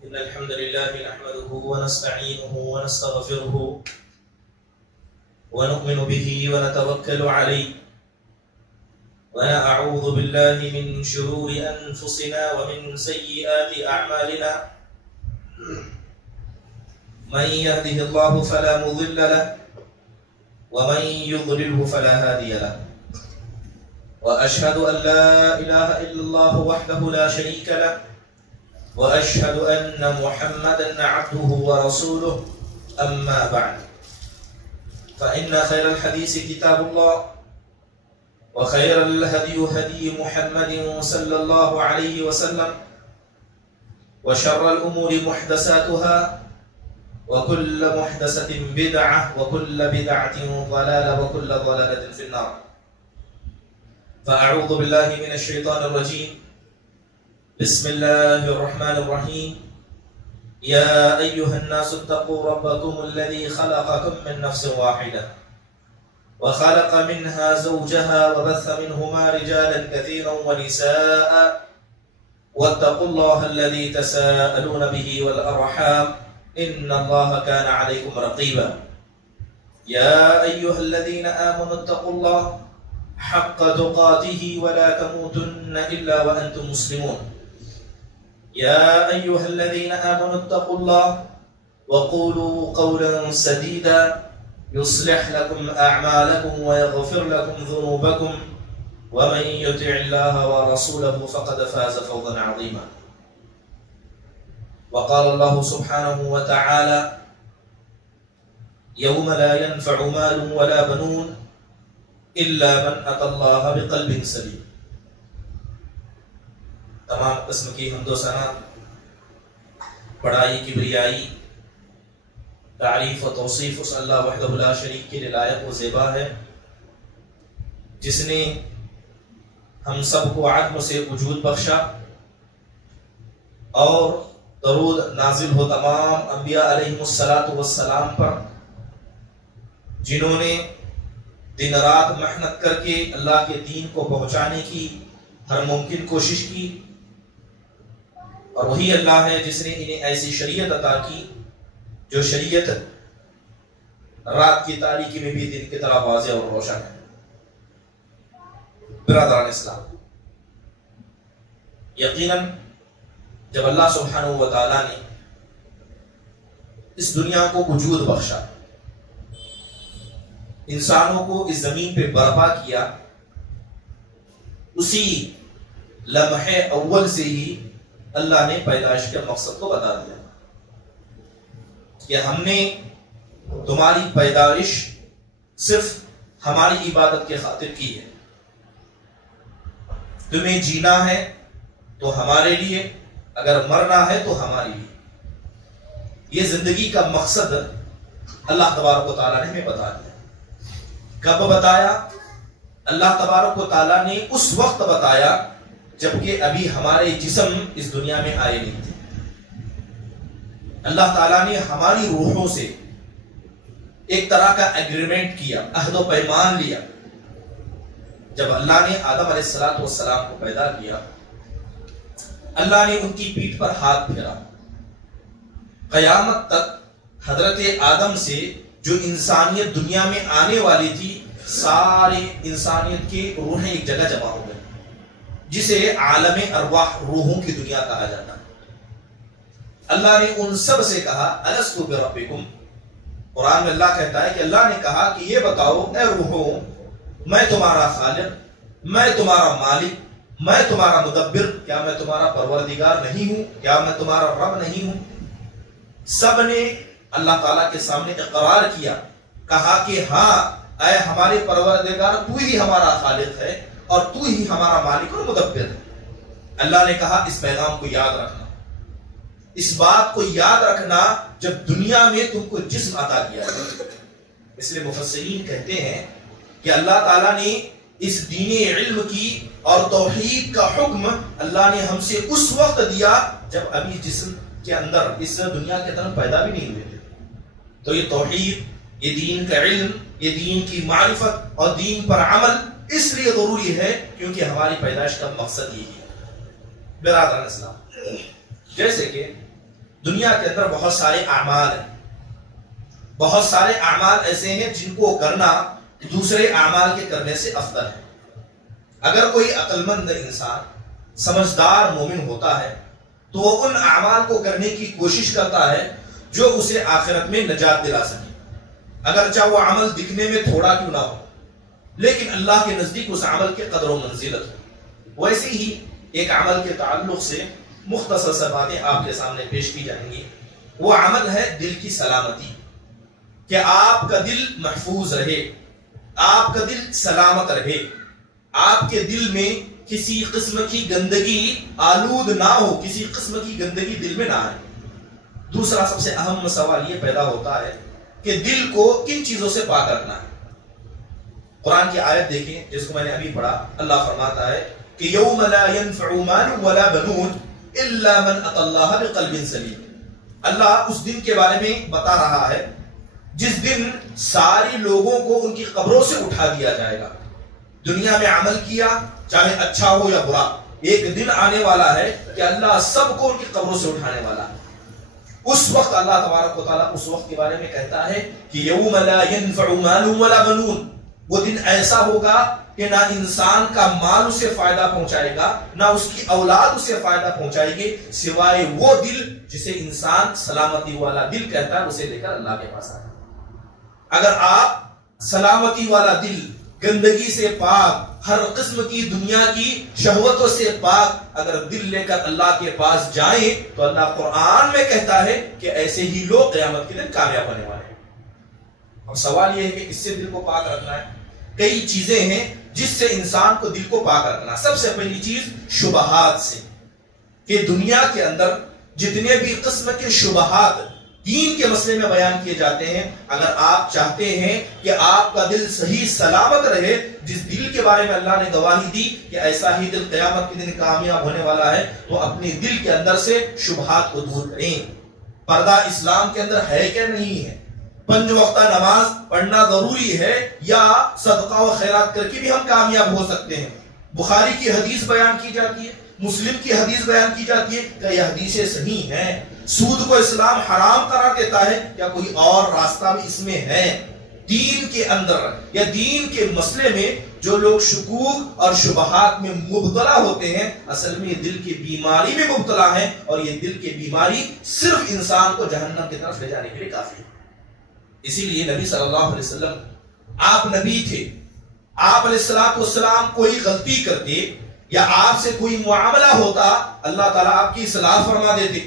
إن الحمد لله نحمده ونستعينه ونستغفره ونؤمن به ونتوكل عليه ونعوذ بالله من شرور أنفسنا ومن سيئات أعمالنا من يهده الله فلا مضل له ومن يضلله فلا هادي له وأشهد أن لا إله إلا الله وحده لا شريك له وأشهد أن محمدا عبده ورسوله أما بعد فإن خير الحديث كتاب الله وخير الهدي هدي محمد صلى الله عليه وسلم وشر الأمور محدثاتها وكل محدثة بدعة وكل بدعة ضلالة وكل ضلالة في النار فأعوذ بالله من الشيطان الرجيم بسم الله الرحمن الرحيم يا أيها الناس اتقوا ربكم الذي خلقكم من نفس واحدة وخلق منها زوجها وبث منهما رجالا كثيرا ونساء واتقوا الله الذي تساءلون به والأرحام إن الله كان عليكم رقيبا يا أيها الذين آمنوا اتقوا الله حق تقاته ولا تموتن إلا وأنتم مسلمون يا أيها الذين آمنوا اتقوا الله وقولوا قولا سديدا يصلح لكم أعمالكم ويغفر لكم ذنوبكم ومن يطع الله ورسوله فقد فاز فوزا عظيما وقال الله سبحانه وتعالى يوم لا ينفع مال ولا بنون إلا من أتى الله بقلب سليم تمام قسم کی حمد و ثنا بڑائی کبریائی تعریف و توصیف اس اللہ وحدہ لا شریک کے لیے لائق و زیبا ہے جس نے ہم سب کو عدم سے وجود بخشا اور درود نازل ہو تمام انبیاء علیہم السلام پر جنہوں نے دن رات محنت کر کے اللہ کے دین کو پہنچانے کی ہر ممکن کوشش کی اور وہی اللہ ہے جس نے انہیں ایسی شریعت عطا کی جو شریعت رات کی تاریکی میں بھی دن کی طرح واضح اور روشن ہے۔ برادران اسلام، یقیناً جب اللہ سبحانہ و تعالیٰ نے اس دنیا کو وجود بخشا، انسانوں کو اس زمین پہ برپا کیا، اسی لمحے اول سے ہی اللہ نے پیدائش کے مقصد کو بتا دیا کہ ہم نے تمہاری پیدائش صرف ہماری عبادت کے خاطر کی ہے، تمہیں جینا ہے تو ہمارے لیے، اگر مرنا ہے تو ہمارے لیے۔ یہ زندگی کا مقصد اللہ تبارک و تعالیٰ نے ہمیں بتا دیا۔ کب بتایا؟ اللہ تبارک و تعالیٰ نے اس وقت بتایا جبکہ ابھی ہمارے جسم اس دنیا میں آئے نہیں تھے۔ اللہ تعالیٰ نے ہماری روحوں سے ایک طرح کا ایگریمنٹ کیا، عہد و پیمان لیا۔ جب اللہ نے آدم علیہ السلام کو پیدا کیا، اللہ نے ان کی پیٹھ پر ہاتھ پھیرا۔ قیامت تک حضرت آدم سے جو انسانیت دنیا میں آنے والی تھی، ساری انسانیت کی روحیں ایک جگہ جمع ہو گئی، جسے عالم ارواح، روحوں کی دنیا کہا جاتا ہے۔ اللہ نے ان سب سے کہا الستو بربکم، قرآن میں اللہ کہتا ہے کہ اللہ نے کہا کہ یہ بتاؤ اے روحوں، میں تمہارا خالق، میں تمہارا مالک، میں تمہارا مدبر، کیا میں تمہارا پروردگار نہیں ہوں؟ کیا میں تمہارا رب نہیں ہوں؟ سب نے اللہ تعالیٰ کے سامنے اقرار کیا، کہا کہ ہاں اے ہمارے پروردگار، تو ہی ہمارا خالق ہے اور تو ہی ہمارا مالک اور مدبر ہے۔ اللہ نے کہا اس پیغام کو یاد رکھنا، اس بات کو یاد رکھنا جب دنیا میں تم کو جسم عطا کیا ہے۔ اس لیے مفسرین کہتے ہیں کہ اللہ تعالیٰ نے اس دین علم کی اور توحید کا حکم اللہ نے ہم سے اس وقت دیا جب ابھی جسم کے اندر اس دنیا کے اندر پیدا بھی نہیں ہوئے تھے۔ تو یہ توحید، یہ دین کا علم، یہ دین کی معرفت اور دین پر عمل اس لیے ضروری ہے کیونکہ ہماری پیدائش کا مقصد یہی ہے۔ برادران اسلام، جیسے کہ دنیا کے اندر بہت سارے اعمال ہیں، بہت سارے اعمال ایسے ہیں جن کو کرنا دوسرے اعمال کے کرنے سے افضل ہے۔ اگر کوئی عقل مند انسان سمجھدار مومن ہوتا ہے تو وہ ان اعمال کو کرنے کی کوشش کرتا ہے جو اسے آخرت میں نجات دلا سکے، اگرچہ وہ عمل دکھنے میں تھوڑا کیوں نہ ہو، لیکن اللہ کے نزدیک اس عمل کے قدر و منزلت ہو۔ ویسے ہی ایک عمل کے تعلق سے مختصر سے باتیں آپ کے سامنے پیش کی جائیں گی۔ وہ عمل ہے دل کی سلامتی، کہ آپ کا دل محفوظ رہے، آپ کا دل سلامت رہے، آپ کے دل میں کسی قسم کی گندگی آلود نہ ہو، کسی قسم کی گندگی دل میں نہ آئے۔ دوسرا سب سے اہم سوال یہ پیدا ہوتا ہے کہ دل کو کن چیزوں سے پاک رکھنا ہے۔ قرآن کی آیت دیکھیں جس کو میں نے ابھی پڑھا، اللہ فرماتا ہے کہ یوم لا ينفع مال ولا بنون الا من اتى الله بقلب سلیم۔ اللہ اس دن کے بارے میں بتا رہا ہے جس دن ساری لوگوں کو ان کی قبروں سے اٹھا دیا جائے گا۔ دنیا میں عمل کیا چاہے اچھا ہو یا برا، ایک دن آنے والا ہے کہ اللہ سب کو ان کی قبروں سے اٹھانے والا ہے۔ اس وقت اللہ تبارک و تعالیٰ اس وقت کے بارے میں کہتا ہے کہ یوم لا ينفع مال ولا بنون، وہ دن ایسا ہوگا کہ نہ انسان کا مال اسے فائدہ پہنچائے گا، نہ اس کی اولاد اسے فائدہ پہنچائے گی، سوائے وہ دل جسے انسان سلامتی والا دل کہتا ہے، اسے لے کر اللہ کے پاس آئے۔ اگر آپ سلامتی والا دل، گندگی سے پاک، ہر قسم کی دنیا کی شہوتوں سے پاک اگر دل لے کر اللہ کے پاس جائیں تو اللہ قرآن میں کہتا ہے کہ ایسے ہی لوگ قیامت کے دن کامیاب ہونے والے ہیں۔ اب سوال یہ ہے کہ کس سے دل کو پاک رکھنا ہے؟ کئی چیزیں ہیں جس سے انسان کو دل کو پاک رکھنا۔ سب سے پہلی چیز شبہات سے، کہ دنیا کے اندر جتنے بھی قسم کے شبہات دین کے مسئلے میں بیان کیے جاتے ہیں، اگر آپ چاہتے ہیں کہ آپ کا دل صحیح سلامت رہے، جس دل کے بارے میں اللہ نے گواہی دی کہ ایسا ہی دل قیامت کے دن کامیاب ہونے والا ہے، تو اپنے دل کے اندر سے شبہات کو دور کریں۔ پردہ اسلام کے اندر ہے کہ نہیں ہے؟ 5 وقتہ نماز پڑھنا ضروری ہے یا صدقہ و خیرات کر کے بھی ہم کامیاب ہو سکتے ہیں؟ بخاری کی حدیث بیان کی جاتی ہے، مسلم کی حدیث بیان کی جاتی ہے، کیا یہ حدیثیں صحیح ہیں؟ سود کو اسلام حرام قرار دیتا ہے، کیا کوئی اور راستہ بھی اس میں ہے؟ دین کے اندر یا دین کے مسئلے میں جو لوگ شکوک اور شبہات میں مبتلا ہوتے ہیں، اصل میں یہ دل کی بیماری میں مبتلا ہیں، اور یہ دل کی بیماری صرف انسان کو جہنم کی طرف لے جانے کے لیے کافی ہے۔ اسی لیے نبی صلی اللہ علیہ وسلم، آپ نبی تھے، آپ علیہ السلام کوئی غلطی کرتے یا آپ سے کوئی معاملہ ہوتا، اللہ تعالیٰ آپ کی اصلاح فرما دیتے،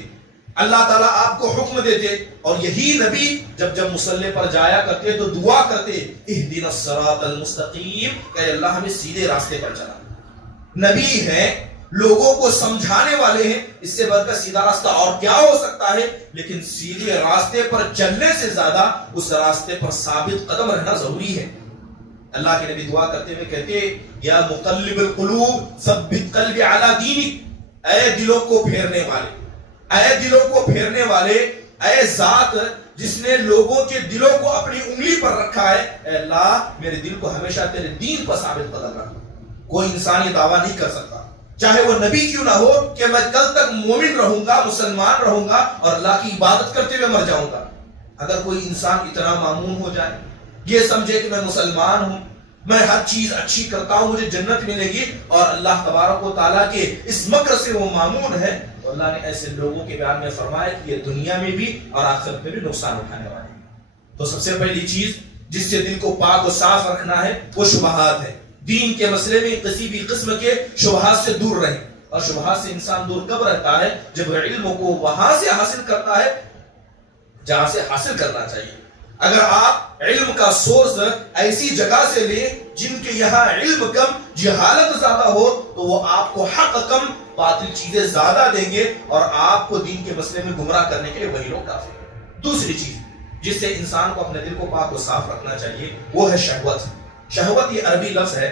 اللہ تعالیٰ آپ کو حکم دیتے، اور یہی نبی جب مصلی پر جایا کرتے تو دعا کرتے، اہدنا الصراط المستقیم، کہ اللہ ہمیں سیدھے راستے پر چلا۔ نبی ہیں، لوگوں کو سمجھانے والے ہیں، اس سے بڑھ کر سیدھا راستہ اور کیا ہو سکتا ہے؟ لیکن سیدھے راستے پر چلنے سے زیادہ اس راستے پر ثابت قدم رہنا ضروری ہے۔ اللہ کے نبی دعا کرتے ہوئے کہتے، یا مقلب القلوب ثبت قلبی علی دینک، اے دلوں کو پھیرنے والے، اے دلوں کو پھیرنے والے، اے ذات جس نے لوگوں کے دلوں کو اپنی انگلی پر رکھا ہے، اے اللہ میرے دل کو ہمیشہ تیرے دین پر ثابت قدم رکھ۔ کوئی انسان یہ دعویٰ نہیں کر سکتا، چاہے وہ نبی کیوں نہ ہو، کہ میں کل تک مومن رہوں گا، مسلمان رہوں گا اور اللہ کی عبادت کرتے ہوئے مر جاؤں گا۔ اگر کوئی انسان اتنا معمون ہو جائے، یہ سمجھے کہ میں مسلمان ہوں، میں ہر چیز اچھی کرتا ہوں، مجھے جنت ملے گی، اور اللہ تبارک و تعالیٰ کے اس مکر سے وہ معمون ہے، تو اللہ نے ایسے لوگوں کے بیان میں فرمایا کہ یہ دنیا میں بھی اور آخرت میں بھی نقصان اٹھانے والے ہیں۔ تو سب سے پہلی چیز جس سے دل کو پاک و صاف رکھنا ہے وہ شبہات ہے۔ دین کے مسئلے میں کسی بھی قسم کے شبہات سے دور رہیں، اور شبہات سے انسان دور کب رہتا ہے؟ جب علم کو وہاں سے حاصل کرتا ہے جہاں سے حاصل کرنا چاہیے۔ اگر آپ علم کا سورس ایسی جگہ سے لیں جن کے یہاں علم کم، جہالت زیادہ ہو، تو وہ آپ کو حق کم، باطل چیزیں زیادہ دیں گے، اور آپ کو دین کے مسئلے میں گمراہ کرنے کے لیے وہی لوگ کافی ہیں۔ دوسری چیز جس سے انسان کو اپنے دل کو پاک و صاف رکھنا چاہیے وہ ہے شہوت۔ شہوت یہ عربی لفظ ہے،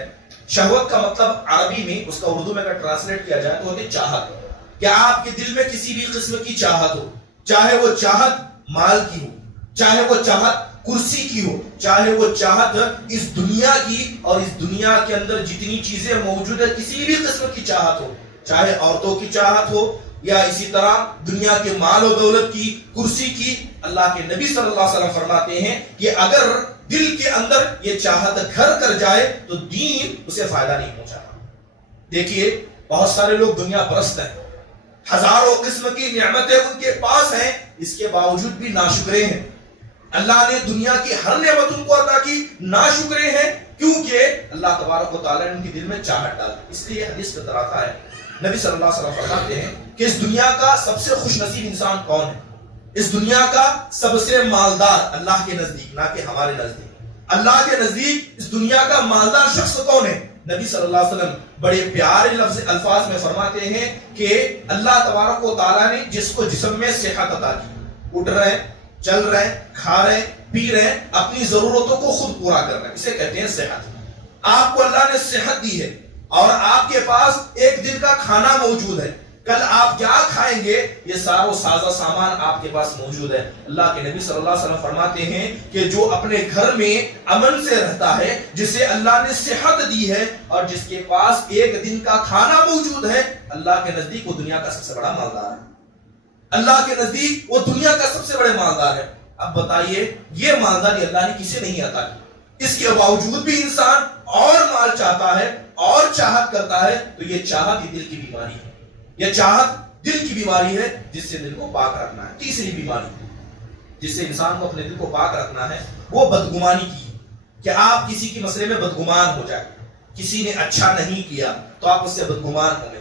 شہوت کا مطلب عربی میں اس کا اردو میں اگر ٹرانسلیٹ کیا جائے تو ہوتی چاہت۔ کیا آپ کے دل میں کسی بھی قسم کی چاہت ہو، چاہے وہ چاہت مال کی ہو، چاہے وہ چاہت کرسی کی ہو، چاہے وہ چاہت اس دنیا کی اور اس دنیا کے اندر جتنی چیزیں موجود ہے کسی بھی قسم کی چاہت ہو، چاہے عورتوں کی چاہت ہو، یا اسی طرح دنیا کے مال و دولت کی، کرسی کی، اللہ کے نبی صلی اللہ علیہ وسلم فرماتے ہیں کہ اگر دل کے اندر یہ چاہت گھر کر جائے تو دین اسے فائدہ نہیں پہنچاتا۔ دیکھیے بہت سارے لوگ دنیا پرست ہیں، ہزاروں قسم کی نعمتیں ان کے پاس ہیں، اس کے باوجود بھی ناشکرے ہیں۔ اللہ نے دنیا کی ہر نعمت ان کو عطا کی، ناشکرے ہیں کیونکہ اللہ تبارک و تعالیٰ نے ان کے دل میں چاہت ڈالی۔ اس لیے حدیث میں آتا ہے، نبی صلی اللہ علیہ وسلم فرماتے ہیں کہ اس دنیا کا سب سے خوش نصیب انسان کون ہے؟ اس دنیا کا سب سے مالدار اللہ کے نزدیک، نہ کہ ہمارے نزدیک، اللہ کے نزدیک اس دنیا کا مالدار شخص کون ہے؟ نبی صلی اللہ علیہ وسلم بڑے پیارے الفاظ میں فرماتے ہیں کہ اللہ تبارک و تعالیٰ نے جس کو جسم میں صحت عطا کی، اٹھ رہے ہیں، چل رہے ہیں، کھا رہے ہیں، پی رہے ہیں، اپنی ضرورتوں کو خود پورا کر رہے ہیں، اسے کہتے ہیں صحت۔ آپ کو اللہ نے صحت دی ہے اور آپ کے پاس ایک دن کا کھانا موجود ہے، کل آپ کیا کھائیں گے یہ سارا سازہ سامان آپ کے پاس موجود ہے۔ اللہ کے نبی صلی اللہ علیہ وسلم فرماتے ہیں کہ جو اپنے گھر میں امن سے رہتا ہے، جسے اللہ نے صحت دی ہے اور جس کے پاس ایک دن کا کھانا موجود ہے، اللہ کے نزدیک وہ دنیا کا سب سے بڑا مالدار ہے۔ اللہ کے نزدیک وہ دنیا کا سب سے بڑے مالدار ہے۔ اب بتائیے یہ مالداری اللہ نے کسے نہیں عطا کی؟ اس کے باوجود بھی انسان اور مال چاہتا ہے اور چاہت کرتا ہے، تو یہ چاہت ہی دل کی بیماری ہے۔ یہ چاہت دل کی بیماری ہے جس سے دل کو پاک رکھنا ہے۔ تیسری بیماری جس سے انسان کو اپنے دل کو پاک رکھنا ہے وہ بدگمانی کی ہے، کہ آپ کسی کے مسئلے میں بدگمان ہو جائے۔ کسی نے اچھا نہیں کیا تو آپ اس سے بدگمان ہو گئے۔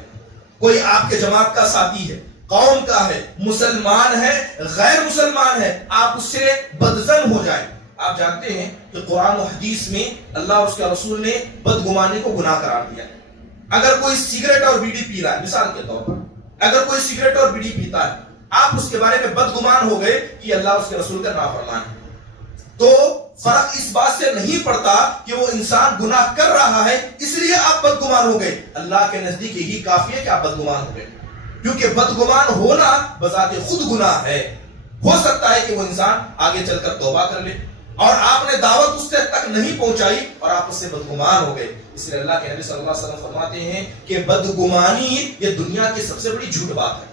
کوئی آپ کے جماعت کا ساتھی ہے، قوم کا ہے، مسلمان ہے، غیر مسلمان ہے، آپ اس سے بدظن ہو جائیں۔ آپ جانتے ہیں کہ قرآن و حدیث میں اللہ اور اس کے رسول نے بدگمانی کو گناہ قرار دیا۔ اگر کوئی سگریٹ اور بیڑی پی رہا ہے، مثال کے طور پر اگر کوئی سگریٹ اور بیڑی پیتا ہے، آپ اس کے بارے میں بدگمان ہو گئے کہ اللہ اس کے رسول کا نافرمان ہے، تو فرق اس بات سے نہیں پڑتا کہ وہ انسان گناہ کر رہا ہے اس لیے آپ بدگمان ہو گئے۔ اللہ کے نزدیک یہی کافی ہے کہ آپ بدگمان ہو گئے، کیونکہ بدگمان ہونا بذات خود گناہ ہے۔ ہو سکتا ہے کہ وہ انسان آگے چل کر توبہ کر لے اور آپ نے دعوت اس تک نہیں پہنچائی اور آپ اس سے بدگمان ہو گئے۔ اس لیے اللہ کے نبی صلی اللہ علیہ وسلم فرماتے ہیں کہ بدگمانی یہ دنیا کی سب سے بڑی جھوٹ بات ہے۔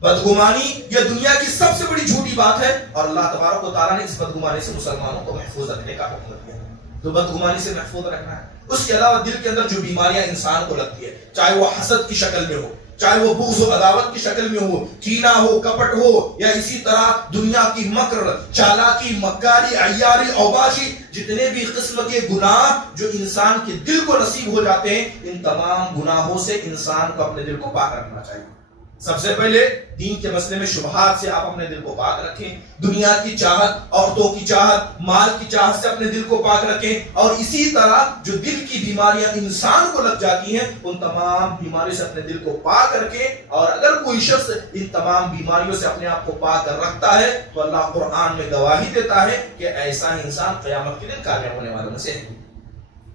بدگمانی یہ دنیا کی سب سے بڑی جھوٹی بات ہے اور اللہ تبارک و تعالیٰ نے اس بدگمانی سے مسلمانوں کو محفوظ رکھنے کا حکم دیا ہے۔ تو بدگمانی سے محفوظ رکھنا ہے۔ اس کے علاوہ دل کے اندر جو بیماریاں انسان کو لگتی ہے، چاہے وہ حسد کی شکل میں ہو، چاہے وہ بغض و عداوت کی شکل میں ہو، کینہ ہو، کپٹ ہو، یا اسی طرح دنیا کی مکر، چالاکی، مکاری، عیاری، اوباشی، جتنے بھی قسم کے گناہ جو انسان کے دل کو نصیب ہو جاتے ہیں، ان تمام گناہوں سے انسان کو اپنے دل کو پاک رکھنا چاہیے۔ سب سے پہلے دین کے مسئلے میں شبہات سے آپ اپنے دل کو پاک رکھیں، دنیا کی چاہت، عورتوں کی چاہت، مال کی چاہت سے اپنے دل کو پاک رکھیں، اور اسی طرح جو دل کی بیماریاں انسان کو لگ جاتی ہیں ان تمام بیماریوں سے اپنے دل کو پاک رکھیں۔ اور اگر کوئی شخص ان تمام بیماریوں سے اپنے آپ کو پاک رکھتا ہے تو اللہ قرآن میں گواہی دیتا ہے کہ ایسا انسان قیامت کے دن کامیاب ہونے والوں میں سے ہے۔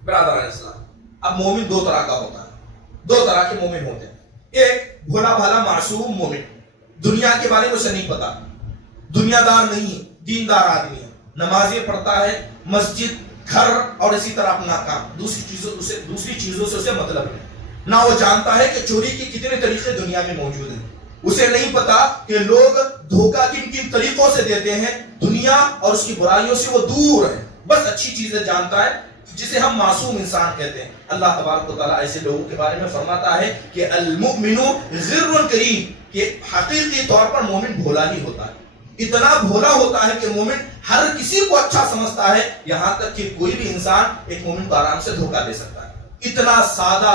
برادران اسلام، اب مومن دو طرح کا ہوتا ہے، دو طرح کے مومن ہوتے ہیں۔ ایک بھولا بھالا معصوم مومن، دنیا کے بارے میں اسے نہیں پتا، دنیا دار نہیں ہے، دیندار آدمی ہے، نمازیں پڑھتا ہے، مسجد، گھر اور اسی طرح اپنا کام، دوسری چیزوں سے اسے مطلب ہے۔ نہ وہ جانتا ہے کہ چوری کے کتنے طریقے دنیا میں موجود ہیں، اسے نہیں پتا کہ لوگ دھوکہ کن کن طریقوں سے دیتے ہیں، دنیا اور اس کی برائیوں سے وہ دور ہے، بس اچھی چیزیں جانتا ہے، جسے ہم معصوم انسان کہتے ہیں۔ اللہ تبارک و تعالیٰ ایسے لوگوں کے بارے میں فرماتا ہے کہ المؤمن غر کریم، کہ حقیقی طور پر مومن بھولا ہی ہوتا ہے، اتنا بھولا ہوتا ہے کہ مومن ہر کسی کو اچھا سمجھتا ہے، یہاں تک کہ کوئی بھی انسان ایک مومن کو آرام سے دھوکہ دے سکتا ہے۔ اتنا سادہ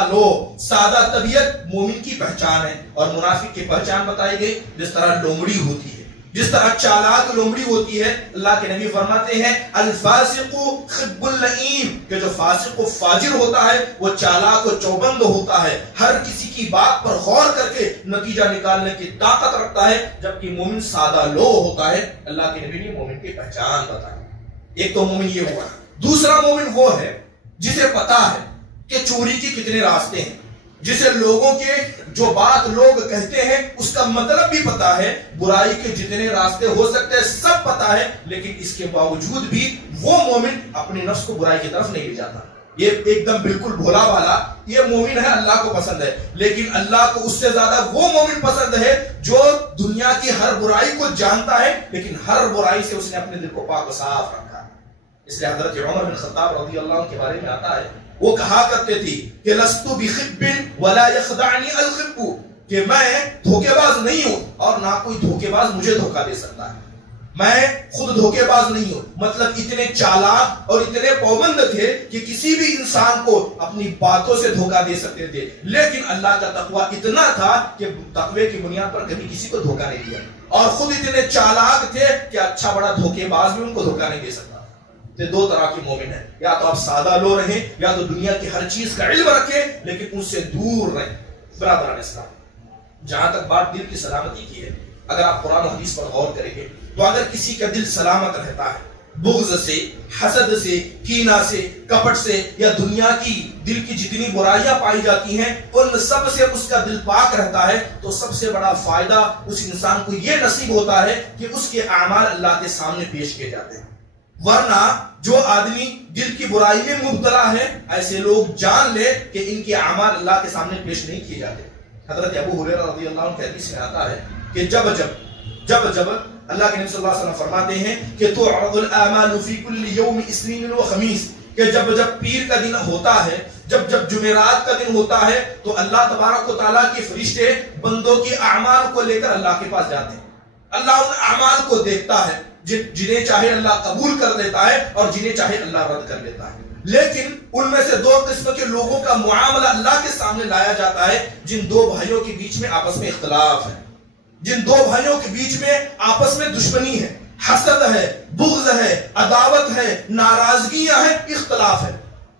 سادہ طبیعت مومن کی پہچان ہے۔ اور منافق کی پہچان بتائی گئی، جس طرح لومڑی ہوتی ہے، جس طرح چالاک لومڑی ہوتی ہے۔ اللہ کے نبی فرماتے ہیں الفاسق خب اللئیم، کہ جو فاسق و فاجر ہوتا ہے وہ چالاک و چوبند ہوتا ہے، ہر کسی کی بات پر غور کر کے نتیجہ نکالنے کی طاقت رکھتا ہے، جبکہ مومن سادہ لو ہوتا ہے۔ اللہ کے نبی نے مومن کی پہچان بتائی۔ ایک تو مومن یہ ہوا۔ دوسرا مومن وہ ہے جسے پتا ہے کہ چوری کے کتنے راستے ہیں، جسے لوگوں کے جو بات لوگ کہتے ہیں اس کا مطلب بھی پتا ہے، برائی کے جتنے راستے ہو سکتے ہیں سب پتا ہے، لیکن اس کے باوجود بھی وہ مومن اپنے نفس کو برائی کی طرف نہیں لے جاتا۔ یہ ایک دم بالکل بھولا والا یہ مومن ہے، اللہ کو پسند ہے، لیکن اللہ کو اس سے زیادہ وہ مومن پسند ہے جو دنیا کی ہر برائی کو جانتا ہے لیکن ہر برائی سے اس نے اپنے دل کو پاک و صاف رکھا۔ اس لیے حضرت عمر بن خطاب رضی اللہ عنہ کے بارے میں آتا ہے، وہ کہا کرتے تھے کہ لست بخب ولا يخدعني الخب، کہ میں دھوکے باز نہیں ہوں اور نہ کوئی دھوکے باز مجھے دھوکہ دے سکتا ہے، میں خود دھوکے باز نہیں ہوں۔ مطلب اتنے چالاک اور اتنے پابند تھے کہ کسی بھی انسان کو اپنی باتوں سے دھوکہ دے سکتے تھے، لیکن اللہ کا تقوی اتنا تھا کہ تقوی کی بنیاد پر کبھی کسی کو دھوکہ نہیں دیا، اور خود اتنے چالاک تھے کہ اچھا بڑا دھوکے باز بھی ان کو دھوکہ نہیں دے سکتا۔ دو طرح کی مومن ہیں، یا تو آپ سادہ لو رہیں یا تو دنیا کی ہر چیز کا علم رکھیں لیکن ان سے دور رہیں۔ برادران اسلام، جہاں تک بات دل کی سلامتی کی ہے، اگر آپ قرآن و حدیث پر غور کریں گے تو اگر کسی کا دل سلامت رہتا ہے بغض سے، حسد سے، کینہ سے، کپٹ سے، یا دنیا کی دل کی جتنی برائیاں پائی جاتی ہیں ان سب سے اس کا دل پاک رہتا ہے، تو سب سے بڑا فائدہ اس انسان کو یہ نصیب ہوتا ہے کہ اس کے اعمال اللہ کے سامنے پیش کیے جاتے ہیں۔ ورنہ جو آدمی دل کی برائی میں مبتلا ہے، ایسے لوگ جان لے کہ ان کے اعمال اللہ کے سامنے پیش نہیں کیے جاتے۔ حضرت ابو ہریرہ رضی اللہ عنہ کے حدیث میں آتا ہے کہ جب اللہ کے نبی صلی اللہ علیہ وسلم فرماتے ہیں کہ تعرض الاعمال فی کل یوم اثنین و خمیس، کہ جب پیر کا دن ہوتا ہے، جب جمعرات کا دن ہوتا ہے تو اللہ تبارک و تعالیٰ کے فرشتے بندوں کے اعمال کو لے کر اللہ کے پاس جاتے ہیں۔ اللہ ان اعمال کو دیکھتا ہے، جنہیں چاہے اللہ قبول کر لیتا ہے اور جنہیں چاہے اللہ رد کر لیتا ہے، لیکن ان میں سے دو قسم کے لوگوں کا معاملہ اللہ کے سامنے لایا جاتا ہے جن دو بھائیوں کے بیچ میں آپس میں اختلاف ہے، جن دو بھائیوں کے بیچ میں آپس میں دشمنی ہے، حسد ہے، بغض ہے، عداوت ہے، ناراضگیاں ہیں، اختلاف ہے۔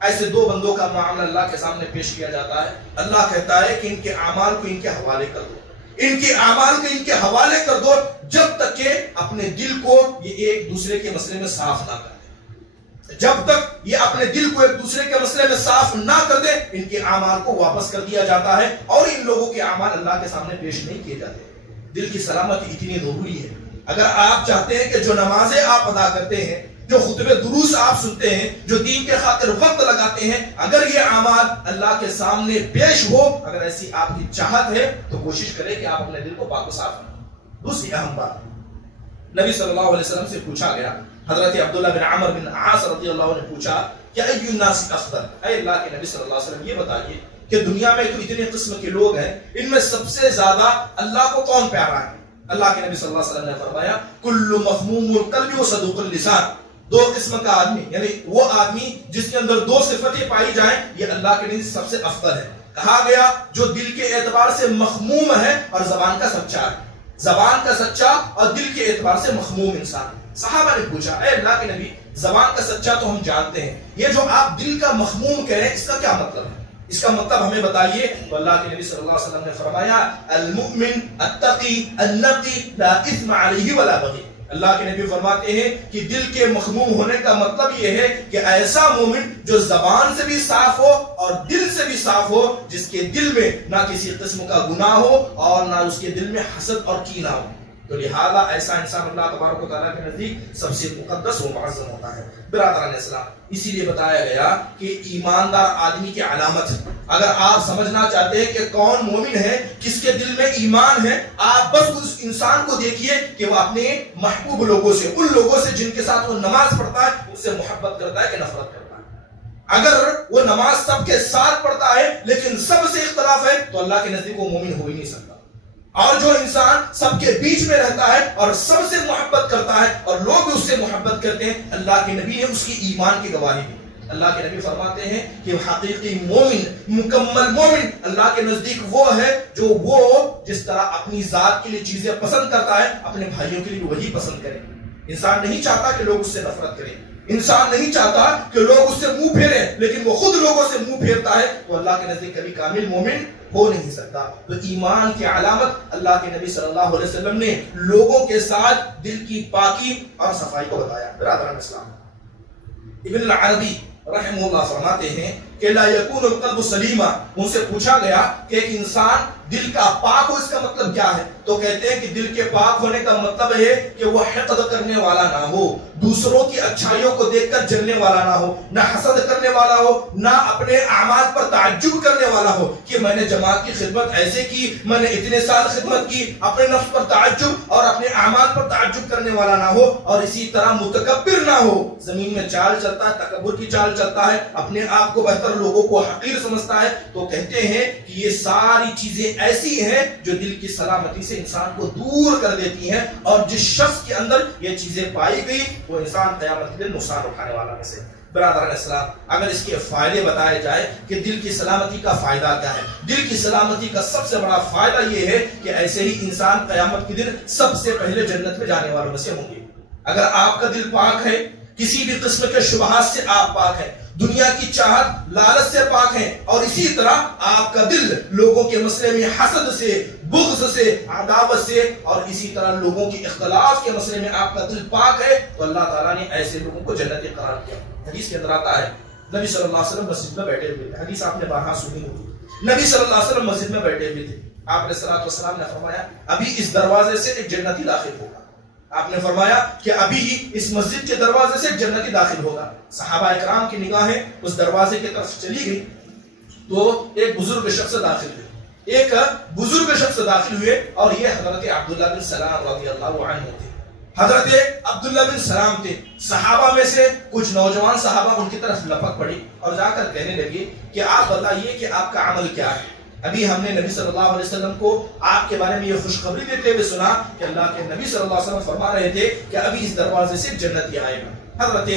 ایسے دو بندوں کا معاملہ اللہ کے سامنے پیش کیا جاتا ہے۔ اللہ کہتا ہے کہ ان کے اعمال کو ان کے حوالے کر دو، ان کے اعمال کو ان کے حوالے کر دو، جب تک کہ اپنے دل کو یہ ایک دوسرے کے مسئلے میں صاف نہ کر دے۔ جب تک یہ اپنے دل کو ایک دوسرے کے مسئلے میں صاف نہ کر دے، ان کے اعمال کو واپس کر دیا جاتا ہے اور ان لوگوں کے اعمال اللہ کے سامنے پیش نہیں کیے جاتے۔ دل کی سلامتی اتنی ضروری ہے۔ اگر آپ چاہتے ہیں کہ جو نمازیں آپ ادا کرتے ہیں، جو خطبے دروس آپ سنتے ہیں، جو دین کے خاطر وقت لگاتے ہیں، اگر یہ اعمال اللہ کے سامنے پیش ہو، اگر ایسی آپ کی چاہت ہے تو کوشش کریں کہ آپ اپنے دل کو پاک و صاف رکھیں۔ دوسری اہم بات، نبی صلی اللہ علیہ وسلم سے پوچھا گیا، حضرت عبداللہ بن عمر بن عاص رضی اللہ عنہ نے پوچھا کہ ای الناس افضل، اے اللہ کے نبی صلی اللہ علیہ وسلم یہ بتائیے کہ دنیا میں تو اتنے قسم کے لوگ ہیں، ان میں سب سے زیادہ اللہ کو کون پیارا ہے؟ اللہ کے نبی صلی اللہ علیہ وسلم نے فرمایا کل مخموم القلب و صدوق اللسان، دو قسم کا آدمی، یعنی وہ آدمی جس کے اندر دو صفتیں پائی جائیں، یہ اللہ کے نبی سب سے افضل ہے۔ کہا گیا جو دل کے اعتبار سے مخموم ہے اور زبان کا سچا ہے، زبان کا سچا اور دل کے اعتبار سے مخموم انسان۔ صحابہ نے پوچھا اے اللہ کے نبی زبان کا سچا تو ہم جانتے ہیں، یہ جو آپ دل کا مخموم کہہ رہے ہیں اس کا کیا مطلب ہے؟ اس کا مطلب ہمیں بتائیے۔ تو اللہ کے نبی صلی اللہ علیہ وسلم نے فرمایا المؤمن التقی النقی لا اثم علیہ ولا بغی۔ اللہ کے نبی فرماتے ہیں کہ دل کے مخموم ہونے کا مطلب یہ ہے کہ ایسا مومن جو زبان سے بھی صاف ہو اور دل سے بھی صاف ہو، جس کے دل میں نہ کسی قسم کا گناہ ہو اور نہ اس کے دل میں حسد اور کینہ ہو۔ تو لہذا ایسا انسان اللہ تبارک و تعالیٰ کے نزدیک سب سے مقدس و معظم ہوتا ہے۔ برادران اسلام، اسی لیے بتایا گیا کہ ایماندار آدمی کی علامت ہے۔ اگر آپ سمجھنا چاہتے ہیں کہ کون مومن ہے، کس کے دل میں ایمان ہے، آپ بس اس انسان کو دیکھیے کہ وہ اپنے محبوب لوگوں سے، ان لوگوں سے جن کے ساتھ وہ نماز پڑھتا ہے، ان سے محبت کرتا ہے کہ نفرت کرتا ہے۔ اگر وہ نماز سب کے ساتھ پڑھتا ہے لیکن سب سے اختلاف ہے تو اللہ کے نزدیک وہ مومن ہو ہی نہیں سکتا۔ اور جو انسان سب کے بیچ میں رہتا ہے اور سب سے محبت کرتا ہے اور لوگ بھی اس سے محبت کرتے ہیں، اللہ کے نبی نے اس کی ایمان کی گواہی دی۔ اللہ کے نبی فرماتے ہیں کہ حقیقی مومن، مکمل مومن اللہ کے نزدیک وہ ہے جو وہ جس طرح اپنی ذات کے لیے چیزیں پسند کرتا ہے، اپنے بھائیوں کے لیے وہی پسند کرے۔ انسان نہیں چاہتا کہ لوگ اس سے نفرت کریں، انسان نہیں چاہتا کہ لوگ اس سے منہ پھیریں، لیکن وہ خود لوگوں سے منہ پھیرتا ہے تو اللہ کے نزدیک کبھی کامل مومن ہو نہیں سکتا۔ تو ایمان کی علامت اللہ کے نبی صلی اللہ علیہ وسلم نے لوگوں کے ساتھ دل کی پاکی اور صفائی کو بتایا۔ برادران اسلام، ابن العربی رحمہ اللہ فرماتے ہیں کہ لا یکون القلب سلیما، ان سے پوچھا گیا کہ ایک انسان دل کا پاک ہو اس کا مطلب کیا ہے؟ تو کہتے ہیں کہ دل کے پاک ہونے کا مطلب ہے کہ وہ حقد کرنے والا نہ ہو، دوسروں کی اچھائیوں کو دیکھ کر جلنے والا نہ ہو، نہ حسد کرنے والا ہو، نہ اپنے اعمال پر تعجب کرنے والا ہو کہ میں نے جماعت کی خدمت ایسے کی، میں نے اتنے سال خدمت کی، اپنے نفس پر تعجب اور اپنے اعمال پر تعجب کرنے والا نہ ہو، اور اسی طرح متکبر نہ ہو، زمین میں چال چلتا ہے، تکبر کی چال چلتا ہے، اپنے آپ کو بہتر لوگوں کو حقیر سمجھتا ہے۔ تو کہتے ہیں کہ یہ ساری چیزیں ایسی ہیں جو دل کی سلامتی سے انسان کو دور کر دیتی ہیں، اور جس شخص کے اندر یہ چیزیں پائی گئی وہ انسان قیامت کے دن نقصان اٹھانے والا میں سے۔ برادران اسلام، اگر اس کے فائدے بتائے جائے کہ دل کی سلامتی کا فائدہ کیا ہے، دل کی سلامتی کا سب سے بڑا فائدہ یہ ہے کہ ایسے ہی انسان قیامت کے دن سب سے پہلے جنت میں جانے والوں میں سے ہوں گے۔ اگر آپ کا دل پاک ہے، کسی بھی قسم کے شبہات سے آپ پاک ہیں، دنیا کی چاہت لالچ سے پاک ہیں، اور اسی طرح آپ کا دل لوگوں کے مسئلے میں حسد سے، بغض سے، عداوت سے، اور اسی طرح لوگوں کی اختلاف کے مسئلے میں آپ کا دل پاک ہے، تو اللہ تعالیٰ نے ایسے لوگوں کو جنتی قرار کیا۔ حدیث کے اندر آتا ہے نبی صلی اللہ علیہ وسلم مسجد میں بیٹھے ہوئے تھے، حدیث آپ نے بارہا سنی ہوگی، نبی صلی اللہ علیہ وسلم مسجد میں بیٹھے ہوئے تھے، آپ علیہ الصلوۃ والسلام نے فرمایا ابھی اس دروازے سے ایک جنتی داخل ہوگا، آپ نے فرمایا کہ ابھی اس مسجد کے دروازے سے ایک جنتی داخل ہوگا۔ صحابہ اکرام کی نگاہیں اس دروازے کی طرف چلی گئی تو ایک بزرگ شخص داخل ہوئے، ایک بزرگ شخص داخل ہوئے، اور یہ حضرت عبداللہ بن سلام رضی اللہ عنہ تھے۔ حضرت عبداللہ بن سلام تھے، صحابہ میں سے کچھ نوجوان صحابہ ان کی طرف لپک پڑی اور جا کر کہنے لگے کہ آپ بتائیے کہ آپ کا عمل کیا ہے، ابھی ہم نے نبی صلی اللہ علیہ وسلم کو آپ کے بارے میں یہ خوشخبری دیتے ہوئے سنا کہ اللہ کے نبی صلی اللہ علیہ وسلم فرما رہے تھے کہ ابھی اس دروازے سے جنتی آئے گا۔ حضرت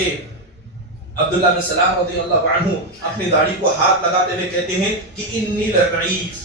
عبداللہ بن سلام رضی اللہ عنہ اپنی داڑھی کو ہاتھ لگاتے ہوئے کہتے ہیں کہ انی لضعیف،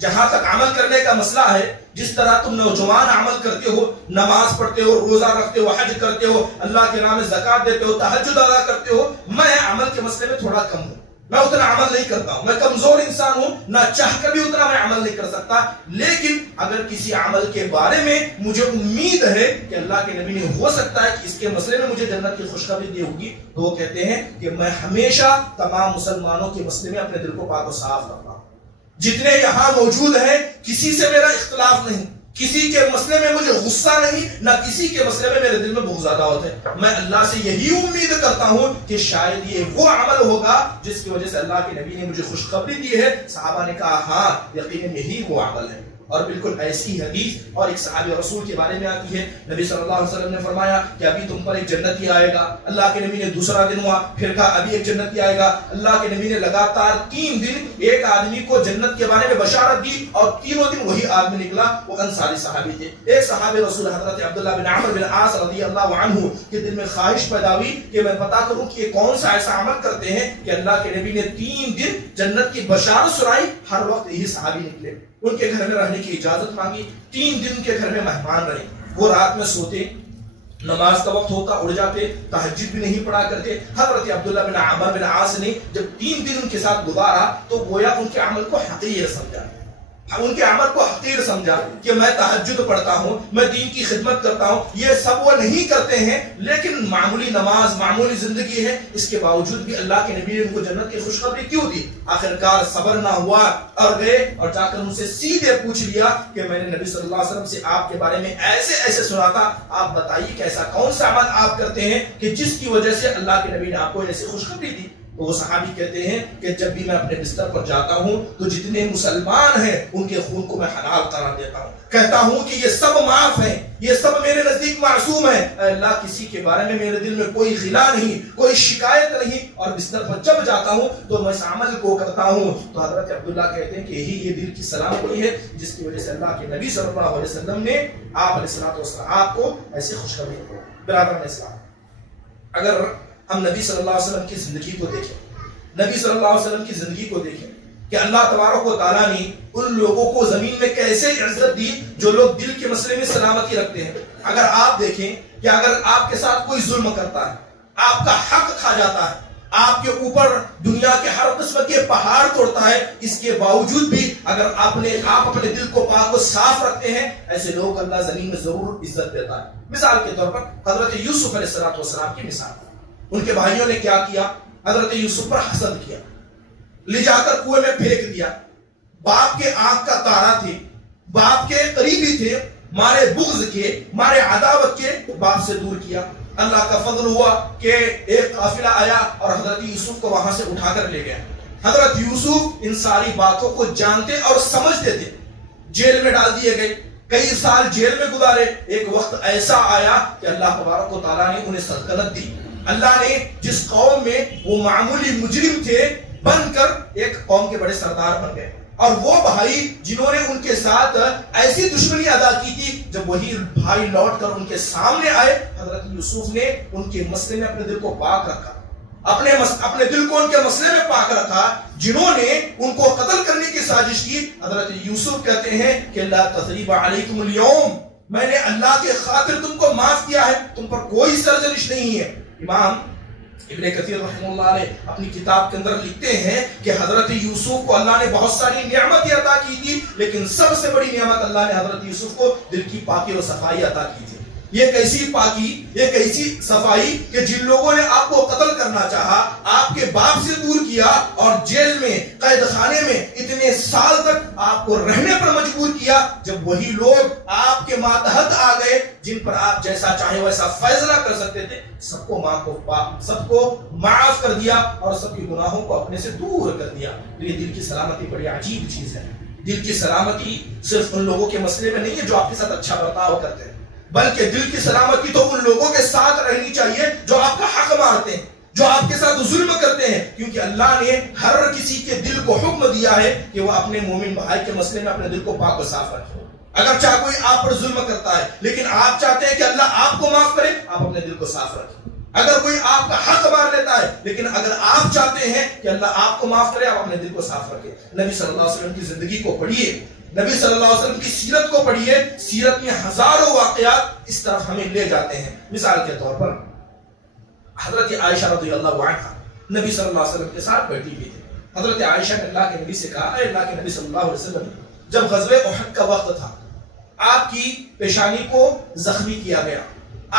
جہاں تک عمل کرنے کا مسئلہ ہے، جس طرح تم نوجوان عمل کرتے ہو، نماز پڑھتے ہو، روزہ رکھتے ہو، حج کرتے ہو، اللہ کے نام میں زکات دیتے ہو، تہجد ادا کرتے ہو، میں عمل کے مسئلے میں تھوڑا کم ہوں، میں اتنا عمل نہیں کرتا ہوں، میں کمزور انسان ہوں، نہ چاہ کر بھی اتنا میں عمل نہیں کر سکتا، لیکن اگر کسی عمل کے بارے میں مجھے امید ہے کہ اللہ کے نبی نے ہو سکتا ہے کہ اس کے مسئلے میں مجھے جنت کی خوشخبری دی ہوگی، تو وہ کہتے ہیں کہ میں ہمیشہ تمام مسلمانوں کے مسئلے میں اپنے دل کو پاک و صاف رکھتا ہوں، جتنے یہاں موجود ہیں کسی سے میرا اختلاف نہیں، کسی کے مسئلے میں مجھے غصہ نہیں، نہ کسی کے مسئلے میں میرے دل میں بغض زیادہ ہوتے ہیں، میں اللہ سے یہی امید کرتا ہوں کہ شاید یہ وہ عمل ہوگا جس کی وجہ سے اللہ کے نبی نے مجھے خوشخبری دی ہے۔ صحابہ نے کہا ہاں یقیناً یہی وہ عمل ہے، اور بالکل ایسی حدیث اور ایک صحابی رسول کے بارے میں آتی ہے، نبی صلی اللہ علیہ وسلم نے فرمایا کہ ابھی تم پر ایک جنتی آئے گا، اللہ کے نبی نے دوسرا دن ہوا پھر کہا ابھی ایک جنتی آئے گا، اللہ کے نبی نے لگاتار 3 دن ایک آدمی کو جنت کے بارے میں بشارت دی، اور تینوں دن وہی آدمی نکلا، وہ انصاری صحابی تھے۔ ایک صحابی رسول حضرت عبداللہ بن عمرو بن عاص رضی اللہ عنہ کے دل میں خواہش پیدا ہوئی کہ میں پتا کروں کہ یہ کون سا ایسا عمل کرتے ہیں کہ اللہ کے نبی نے 3 دن جنت کی بشارت سنائی، ہر وقت یہی صحابی نکلے، ان کے گھر میں رہنے کی اجازت مانگی، 3 دن کے گھر میں مہمان رہے، وہ رات میں سوتے، نماز کا وقت ہوتا اڑ جاتے، تہجد بھی نہیں پڑھا کرتے۔ حضرت عبداللہ بن عمرو بن عاص نے جب 3 دن ان کے ساتھ گزارا تو گویا ان کے عمل کو حقیر سمجھا، ان کے عمل کو حقیر سمجھا کہ میں تہجد پڑھتا ہوں، میں دین کی خدمت کرتا ہوں، یہ سب وہ نہیں کرتے ہیں، لیکن معمولی نماز، معمولی زندگی ہے، اس کے باوجود بھی اللہ کے نبی نے ان کو جنت کی خوشخبری کیوں دی؟ آخرکار صبر نہ ہوا اور گئے اور جا کر ان سے سیدھے پوچھ لیا کہ میں نے نبی صلی اللہ علیہ وسلم سے آپ کے بارے میں ایسے ایسے سنا تھا، آپ بتائیے کہ ایسا کون سا عمل آپ کرتے ہیں کہ جس کی وجہ سے اللہ کے نبی نے آپ کو ایسی خوشخبری دی؟ تو وہ صحابی کہتے ہیں کہ جب بھی میں اپنے بستر پر جاتا ہوں تو جتنے مسلمان ہیں ان کے خون کو میں حلال قرار دیتا ہوں، کہتا ہوں کہ یہ سب معاف ہیں، یہ سب میرے نزدیک معصوم ہیں، اے اللہ کسی کے بارے میں میرے دل میں کوئی غلا نہیں، کوئی شکایت نہیں، اور بستر پر جب جاتا ہوں تو میں اس عمل کو کرتا ہوں۔ تو حضرت عبداللہ کہتے ہیں کہ یہی یہ دل کی سلامتی ہے جس کی وجہ سے اللہ کے نبی صلی اللہ علیہ وسلم نے آپ علیہ الصلوۃ والسلام کو ایسی خوشخبری دی۔ برادران اسلام، اگر ہم نبی صلی اللہ علیہ وسلم کی زندگی کو دیکھیں، نبی صلی اللہ علیہ وسلم کی زندگی کو دیکھیں کہ اللہ تبارک و تعالیٰ نے ان لوگوں کو زمین میں کیسے عزت دی جو لوگ دل کے مسئلے میں سلامتی رکھتے ہیں۔ اگر آپ دیکھیں کہ اگر آپ کے ساتھ کوئی ظلم کرتا ہے، آپ کا حق کھا جاتا ہے، آپ کے اوپر دنیا کے ہر قسم کے پہاڑ توڑتا ہے، اس کے باوجود بھی اگر آپ اپنے دل کو پاک و صاف رکھتے ہیں، ایسے لوگ اللہ زمین میں ضرور عزت دیتا ہے۔ مثال کے طور پر حضرت یوسف علیہ السلام کی مثال، ان کے بھائیوں نے کیا کیا؟ حضرت یوسف پر حسد کیا، لے جا کر کنویں میں پھینک دیا. باپ کے آنکھ کا تارا تھے, باپ کے قریبی تھے, مارے بغض کے, مارے عداوت کے باپ سے دور کیا. اللہ کا فضل ہوا کہ ایک قافلہ آیا اور حضرت یوسف کو وہاں سے اٹھا کر لے گیا. حضرت یوسف ان ساری باتوں کو جانتے اور سمجھتے تھے. جیل میں ڈال دیے گئے, کئی سال جیل میں گزارے. ایک وقت ایسا آیا کہ اللہ تبارک و تعالیٰ نے انہیں سلطنت دی. اللہ نے جس قوم میں وہ معمولی مجرم تھے بن کر ایک قوم کے بڑے سردار بن گئے. اور وہ بھائی جنہوں نے ان کے ساتھ ایسی دشمنی ادا کی تھی, جب وہی بھائی لوٹ کر ان کے سامنے آئے, حضرت یوسف نے ان کے مسئلے میں اپنے دل کو پاک رکھا, اپنے دل کو ان کے مسئلے میں پاک رکھا. جنہوں نے ان کو قتل کرنے کی سازش کی, حضرت یوسف کہتے ہیں کہ لا تثریب علیکم اليوم, میں نے اللہ کے خاطر تم کو معاف کیا ہے, تم پر کوئی سرزنش نہیں ہے. امام ابن کثیر رحمہ اللہ علیہ اپنی کتاب کے اندر لکھتے ہیں کہ حضرت یوسف کو اللہ نے بہت ساری نعمتیں عطا کی تھی, لیکن سب سے بڑی نعمت اللہ نے حضرت یوسف کو دل کی پاکی و صفائی عطا کی تھی. یہ کیسی پاکی, یہ کیسی صفائی کہ جن لوگوں نے آپ کو قتل کرنا چاہا, آپ کے باپ سے دور کیا اور جیل میں, قید خانے میں اتنے سال تک آپ کو رہنے پر مجبور کیا, جب وہی لوگ آپ کے ماتحت آ گئے جن پر آپ جیسا چاہے ویسا فیصلہ کر سکتے تھے, سب کو معاف کر دیا اور سب کی گناہوں کو اپنے سے دور کر دیا. یہ دل کی سلامتی بڑی عجیب چیز ہے. دل کی سلامتی صرف ان لوگوں کے مسئلے میں نہیں ہے جو آپ کے ساتھ اچھا برتاؤ کرتے ہیں, بلکہ دل کی سلامتی تو ان لوگوں کے ساتھ رہنی چاہیے جو آپ کا حق مارتے ہیں, جو آپ کے ساتھ ظلم کرتے ہیں. کیونکہ اللہ نے ہر کسی کے دل کو حکم دیا ہے کہ وہ اپنے مومن بھائی کے مسئلے میں اپنے دل کو پاک و صاف رکھے. اگر چاہے کوئی آپ پر ظلم کرتا ہے لیکن آپ چاہتے ہیں کہ اللہ آپ کو معاف کرے, آپ اپنے دل کو صاف رکھیں. اگر کوئی آپ کا حق مار لیتا ہے لیکن اگر آپ چاہتے ہیں کہ اللہ آپ کو معاف کرے, آپ اپنے دل کو صاف رکھیں. نبی صلی اللہ علیہ وسلم کی زندگی کو پڑھیے, نبی صلی اللہ علیہ وسلم کی سیرت کو پڑھیے. سیرت میں ہزاروں واقعات اس طرف ہمیں لے جاتے ہیں. مثال کے طور پر حضرت عائشہ رضی اللہ عنہا نبی صلی اللہ علیہ وسلم کے ساتھ بیٹھی ہوئی تھی. حضرت عائشہ نے اللہ کے نبی سے کہا, اے اللہ کے نبی صلی اللہ علیہ وسلم, جب غزوہ احد کا وقت تھا, آپ کی پیشانی کو زخمی کیا گیا,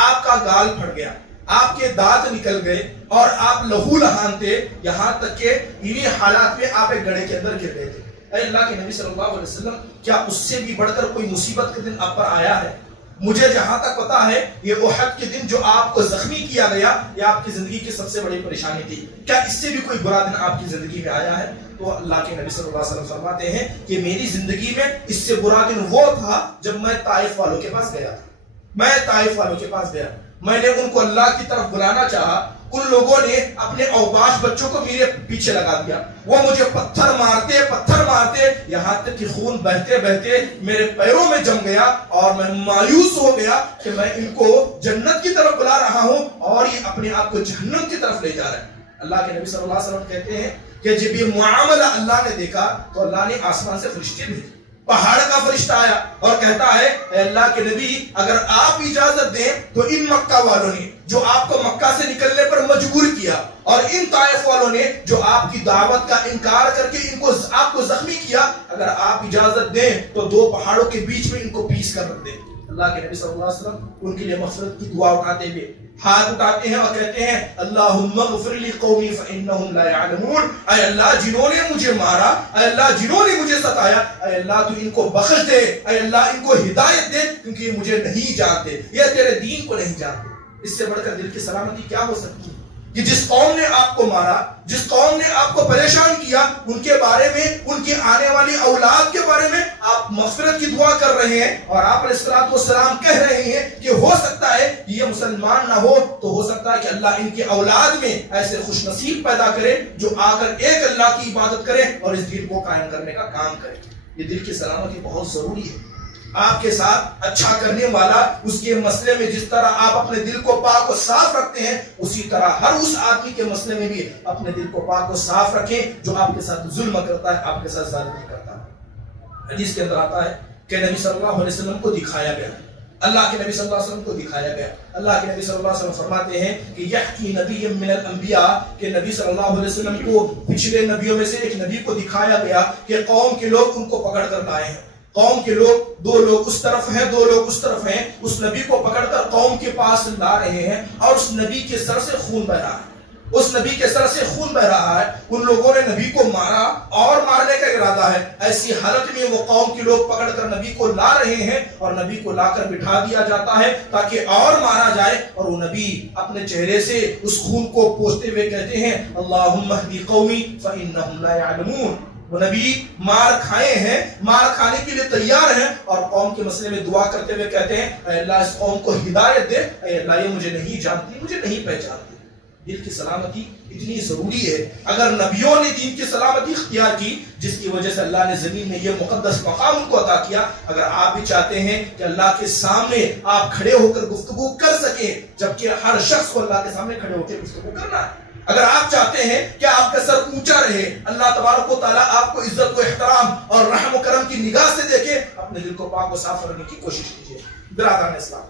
آپ کا گال پھٹ گیا, آپ کے دانت نکل گئے اور آپ لہو لہان تھے, یہاں تک کہ انہی حالات میں آپ ایک گڑھے کے اندر گر گئے تھے. اے اللہ کے نبی صلی اللہ علیہ وسلم, کیا اس سے بھی بڑھ کر کوئی مصیبت کا دن آپ پر آیا ہے؟ مجھے جہاں تک پتا ہے یہ احد کے دن جو آپ کو زخمی کیا گیا یہ آپ کی زندگی کی سب سے بڑی پریشانی تھی, کیا اس سے بھی کوئی برا دن آپ کی زندگی میں آیا ہے؟ تو اللہ کے نبی صلی اللہ علیہ وسلم فرماتے ہیں کہ میری زندگی میں اس سے برا دن وہ تھا جب میں طائف والوں کے پاس گیا تھا. میں طائف والوں کے پاس گیا, میں نے ان کو اللہ کی طرف بلانا چاہا, ان لوگوں نے اپنے اوباش بچوں کو میرے پیچھے لگا دیا, وہ مجھے پتھر مارتے یہاں تک کہ خون بہتے بہتے میرے پیروں میں جم گیا اور میں مایوس ہو گیا کہ میں ان کو جنت کی طرف بلا رہا ہوں اور یہ اپنے آپ کو جہنم کی طرف لے جا رہے ہیں. اللہ کے نبی صلی اللہ علیہ وسلم کہتے ہیں کہ جب یہ معاملہ اللہ نے دیکھا تو اللہ نے آسمان سے فرشتے بھیجے. پہاڑ کا فرشتہ آیا اور کہتا ہے, اے اللہ کے نبی, اگر آپ اجازت دیں تو ان مکہ والوں نے جو آپ کو مکہ سے نکلنے پر مجبور کیا اور ان طائف والوں نے جو آپ کی دعوت کا انکار کر کے آپ کو زخمی کیا, اگر آپ اجازت دیں تو دو پہاڑوں کے بیچ میں ان کو پیس کر رکھ دیں. اللہ کے نبی صلی اللہ علیہ وسلم ان کے لیے مغفرت کی دعا اٹھاتے ہوئے ہاتھ اٹھاتے ہیں اور کہتے ہیں, اللہم اغفر لی قومی فانہم لا یعلمون, اے اللہ جنہوں نے مجھے مارا, اے اللہ جنہوں نے مجھے ستایا, اے اللہ تو ان کو بخش دے, اے اللہ ان کو ہدایت دے, کیونکہ یہ مجھے نہیں جانتے, یہ تیرے دین کو نہیں جانتے. اس سے بڑھ کر دل کی سلامتی کیا ہو سکتی ہے کہ جس قوم نے آپ کو مارا, جس قوم نے آپ کو پریشان کیا, ان کے بارے میں, ان کی آنے والی اولاد کے بارے میں آپ مغفرت کی دعا کر رہے ہیں اور آپ علیہ الصلوۃ والسلام کہہ رہے ہیں کہ ہو سکتا ہے کہ یہ مسلمان نہ ہو تو ہو سکتا ہے کہ اللہ ان کی اولاد میں ایسے خوش نصیب پیدا کرے جو آ کر ایک اللہ کی عبادت کرے اور اس دین کو قائم کرنے کا کام کرے. یہ دل کی سلامتی بہت ضروری ہے. آپ کے ساتھ اچھا کرنے والا اس کے مسئلے میں جس طرح آپ اپنے دل کو پاک و صاف رکھتے ہیں, اسی طرح ہر اس آدمی کے مسئلے میں بھی اپنے دل کو پاک و صاف رکھیں جو آپ کے ساتھ ظلم کرتا ہے, آپ کے ساتھ ظالمی کرتا ہے. حدیث کے اندر آتا ہے کہ نبی صلی اللہ علیہ وسلم کو دکھایا گیا, اللہ کے نبی صلی اللہ علیہ وسلم کو دکھایا گیا. اللہ کے نبی صلی اللہ علیہ وسلم فرماتے ہیں کہ یحکی نبی من الانبیاء, کہ نبی صلی اللہ علیہ وسلم کو پچھلے نبیوں میں سے ایک نبی کو دکھایا گیا کہ قوم کے لوگ ان کو پکڑ کر لائے ہیں. قوم کے لوگ, دو لوگ اس طرف ہیں, دو لوگ اس طرف ہیں, اس نبی کو پکڑ کر قوم کے پاس لا رہے ہیں اور اس نبی کے سر سے خون بہ رہا ہے. اس نبی کے سر سے خون بہ رہا ہے، ان لوگوں نے نبی کو مارا اور مارنے کا ارادہ ہے، ایسی حالت میں وہ قوم کے لوگ پکڑ کر نبی کو لا رہے ہیں اور نبی کو لا کر بٹھا دیا جاتا ہے تاکہ اور مارا جائے، اور وہ نبی اپنے چہرے سے اس خون کو پوچھتے ہوئے کہتے ہیں اللہم اہدی قومی فإنہم لا یعلمون۔ وہ نبی مار کھائے ہیں، مار کھانے کے لیے تیار ہیں، اور قوم کے مسئلے میں دعا کرتے ہوئے کہتے ہیں اے اللہ اس قوم کو ہدایت دے، اے اللہ یہ مجھے نہیں جانتی، مجھے نہیں پہچانتی۔ دل کی سلامتی اتنی ضروری ہے۔ اگر نبیوں نے دین کی سلامتی اختیار کی جس کی وجہ سے اللہ نے زمین میں یہ مقدس مقام ان کو عطا کیا، اگر آپ بھی چاہتے ہیں کہ اللہ کے سامنے آپ کھڑے ہو کر گفتگو کر سکیں، جبکہ ہر شخص کو اللہ کے سامنے کھڑے ہو کر گفتگو کرنا ہے، اگر آپ چاہتے ہیں کہ آپ کا سر اونچا رہے، اللہ تبارک و تعالیٰ آپ کو عزت و احترام اور رحم و کرم کی نگاہ سے دیکھے، اپنے دل کو پاک و صاف رکھنے کی کوشش کیجیے۔ برادران اسلام،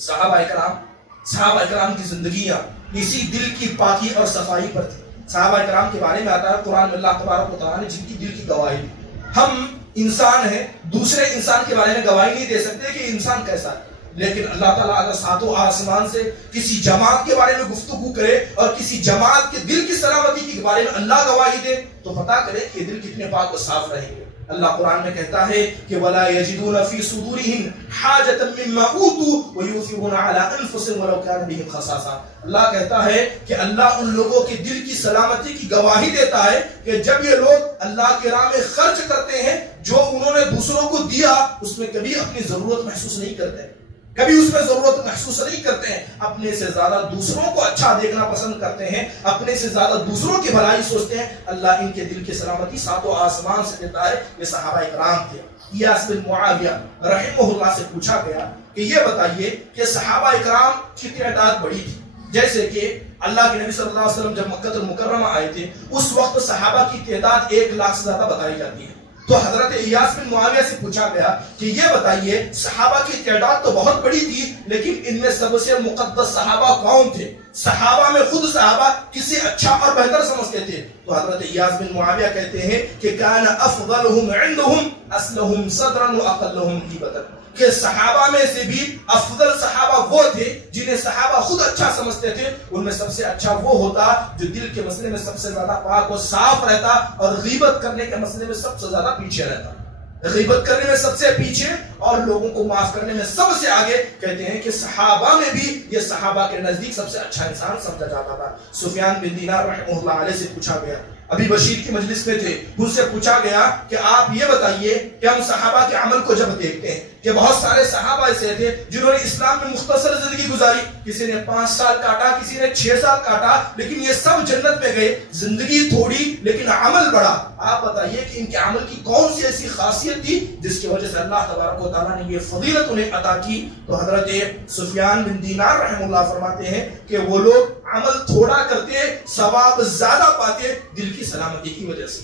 صحابہ کرام کی زندگیاں اسی دل کی پاکی اور صفائی پر تھی۔ صحابہ کرام کے بارے میں آتا ہے قرآن میں اللہ تبارک و تعالیٰ نے جن کی دل کی گواہی دی۔ ہم انسان ہیں، دوسرے انسان کے بارے میں گواہی نہیں دے سکتے کہ انسان کیسا ہے، لیکن اللہ تعالیٰ اگر ساتوں آسمان سے کسی جماعت کے بارے میں گفتگو کرے اور کسی جماعت کے دل کی سلامتی کے بارے میں اللہ گواہی دے تو پتہ کرے کہ دل کتنے پاک و صاف رہیں گے۔ اللہ قرآن میں کہتا ہے کہ وَلَا يَجِدُونَ فِي صُدُورِهِمْ حَاجَةً مِّمَّا أُوتُوا وَيُؤْثِرُونَ عَلَىٰ أَنفُسِهِمْ وَلَوْ كَانَ بِهِمْ خَصَاصَةٌ۔ اللہ کہتا ہے کہ اللہ ان لوگوں کے دل کی سلامتی کی گواہی دیتا ہے کہ جب یہ لوگ اللہ کی راہ میں خرچ کرتے ہیں، جو انہوں نے دوسروں کو دیا اس میں کبھی اپنی ضرورت محسوس نہیں کرتے، کبھی اس میں ضرورت محسوس نہیں کرتے ہیں، اپنے سے زیادہ دوسروں کو اچھا دیکھنا پسند کرتے ہیں، اپنے سے زیادہ دوسروں کی بھلائی سوچتے ہیں۔ اللہ ان کے دل کی سلامتی ساتوں آسمان سے دیتا ہے۔ یہ صحابہ کرام تھے۔ ایاس بن معاویہ رحمہ اللہ سے پوچھا گیا کہ یہ بتائیے کہ صحابہ کرام کی تعداد بڑی تھی، جیسے کہ اللہ کے نبی صلی اللہ علیہ وسلم جب مکہ المکرمہ آئے تھے اس وقت صحابہ کی تعداد 1 لاکھ سے زیادہ بتائی جاتی ہے۔ تو حضرت ایاس بن معاویہ سے پوچھا گیا کہ یہ بتائیے صحابہ کی تعداد تو بہت بڑی تھی لیکن ان میں سب سے مقدس صحابہ کون تھے؟ صحابہ میں خود صحابہ کسی اچھا اور بہتر سمجھتے تھے؟ تو حضرت ایاس بن معاویہ کہتے ہیں کہ کان افضلهم عندهم اسلهم صدرا واقلهم هیبۃ، کہ صحابہ میں سے بھی افضل صحابہ وہ تھے جنہیں صحابہ خود اچھا سمجھتے تھے، ان میں سب سے اچھا وہ ہوتا جو دل کے مسئلے میں سب سے زیادہ پاک و صاف رہتا اور غیبت کرنے کے مسئلے میں سب سے زیادہ پیچھے رہتا۔ غیبت کرنے میں سب سے پیچھے اور لوگوں کو معاف کرنے میں سب سے آگے۔ کہتے ہیں کہ صحابہ میں بھی یہ صحابہ کے نزدیک سب سے اچھا انسان سمجھا جاتا تھا۔ سفیان بن دینار رحمہ اللہ علیہ سے پوچھا گیا، ابھی بشیر کی مجلس میں تھے، ان سے پوچھا گیا کہ آپ یہ بتائیے کہ ہم صحابہ کے عمل کو جب دیکھتے ہیں کہ بہت سارے صحابہ ایسے تھے جنہوں نے اسلام میں مختصر زندگی گزاری، کسی نے 5 سال کاٹا، کسی نے 6 سال کاٹا، لیکن یہ سب جنت میں گئے، زندگی تھوڑی لیکن عمل بڑا۔ آپ بتائیے کہ ان کے عمل کی کون سی ایسی خاصیت تھی جس کی وجہ سے اللہ تبارک و تعالیٰ نے یہ فضیلت انہیں عطا کی؟ تو حضرت سفیان بن دینار رحمہ اللہ فرماتے ہیں کہ وہ لوگ عمل تھوڑا کرتے ثواب زیادہ پاتے دل کی سلامتی کی وجہ سے۔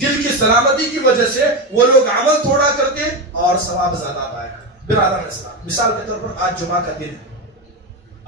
دل کی سلامتی کی وجہ سے وہ لوگ عمل تھوڑا کرتے اور ثواب زیادہ پائے۔ برادران اسلام، مثال کے طور پر آج جمعہ کا دن ہے،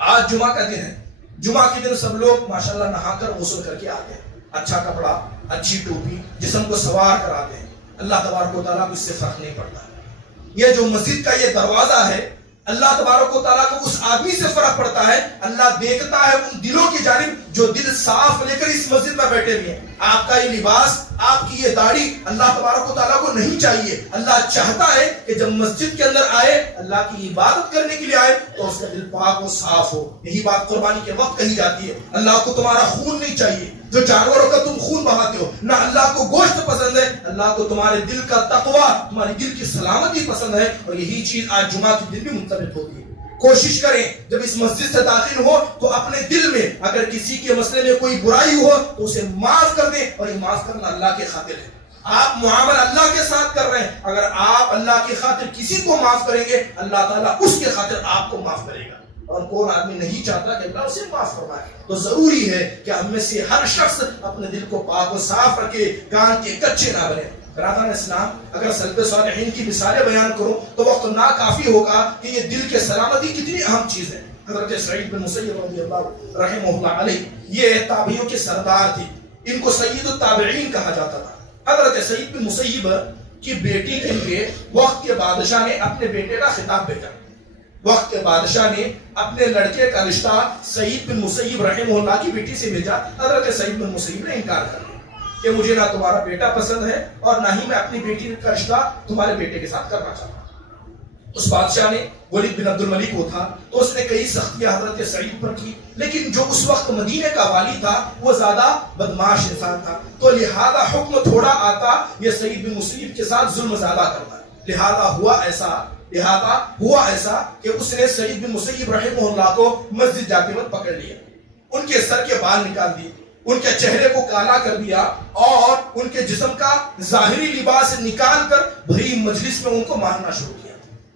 آج جمعہ کا دن ہے، جمعہ کے دن سب لوگ ماشاءاللہ نہا کر غسل کر کے آتے ہیں، اچھا کپڑا، اچھی ٹوپی، جسم کو سوار کراتے ہیں۔ اللہ تبارک و تعالیٰ کو اس سے فرق نہیں پڑتا ہے۔ یہ جو مسجد کا یہ دروازہ ہے، اللہ تبارک و تعالیٰ کو اس آدمی سے فرق پڑتا ہے۔ اللہ دیکھتا ہے ان دلوں کی جانب جو دل صاف لے کر اس مسجد میں بیٹھے ہوئے ہیں۔ آپ کا یہ لباس، آپ کی یہ داڑھی اللہ تبارک و تعالیٰ کو نہیں چاہیے۔ اللہ چاہتا ہے کہ جب مسجد کے اندر آئے، اللہ کی عبادت کرنے کے لیے آئے تو اس کا دل پاک و صاف ہو۔ یہی بات قربانی کے وقت کہی جاتی ہے، اللہ کو تمہارا خون نہیں چاہیے جو جانوروں کا تم خون بہاتے ہو، نہ اللہ کو گوشت پسند ہے، اللہ کو تمہارے دل کا تقوی، تمہاری دل کی سلامتی پسند ہے۔ اور یہی چیز آج جمعہ کے دن بھی منطبق ہوتی ہے۔ کوشش کریں جب اس مسجد سے داخل ہو تو اپنے دل میں اگر کسی کے مسئلے میں کوئی برائی ہو تو اسے معاف کر دیں، اور یہ معاف کرنا اللہ کے خاطر ہے۔ آپ معاملہ اللہ کے ساتھ کر رہے ہیں، اگر آپ اللہ کی خاطر کسی کو معاف کریں گے اللہ تعالیٰ اس کے خاطر آپ کو معاف کرے گا۔ اور کون آدمی نہیں چاہتا کہ اللہ اسے معاف فرمائے؟ تو ضروری ہے کہ ہم میں سے ہر شخص اپنے دل کو پاک و صاف رکھے، کان کے کچے نہ بنے۔ برادران اسلام، اگر سلف صالحین کی مثالیں بیان کروں تو وقت ناکافی ہوگا کہ یہ دل کے سلامتی کتنی اہم چیز ہے۔ حضرت سعید بن مسیب رضی اللہ رحمہ اللہ علیہ یہ تابعیوں کے سردار تھے، ان کو سید التابعین کہا جاتا تھا۔ حضرت سعید بن مسیب کی بیٹی کے لیے وقت کے بادشاہ نے اپنے بیٹے کا خطاب بھیجا وقت کے بادشاہ نے اپنے لڑکے کا رشتہ سعید بن مسیب رحمہ اللہ کی بیٹی سے بھیجا. حضرت سعید بن مسیب نے انکار کر دیا کہ مجھے نہ تمہارا بیٹا پسند ہے اور نہ ہی میں اپنی بیٹی کا رشتہ تمہارے بیٹے کے ساتھ کرنا چاہتا. اس بادشاہ نے ولید بن عبد الملک کو تھا تو اس نے کئی سختیاں حضرت سعید پر کی، لیکن جو اس وقت مدینے کا والی تھا وہ زیادہ بدماش انسان تھا، تو لہذا حکم تھوڑا آتا یہ سعید بن مسیب کے ساتھ ظلم زیادہ کرتا. لہذا ہوا ایسا کہ اس نے سعید بن مسیب رحمہ اللہ کو مسجد جاتے وقت پکڑ لیا، ان کے سر کے بال نکال دیے، ان کے چہرے کو کالا کر دیا اور ان کے جسم کا ظاہری لباس نکال کر بھری مجلس میں ان کو مارنا شروع کیا.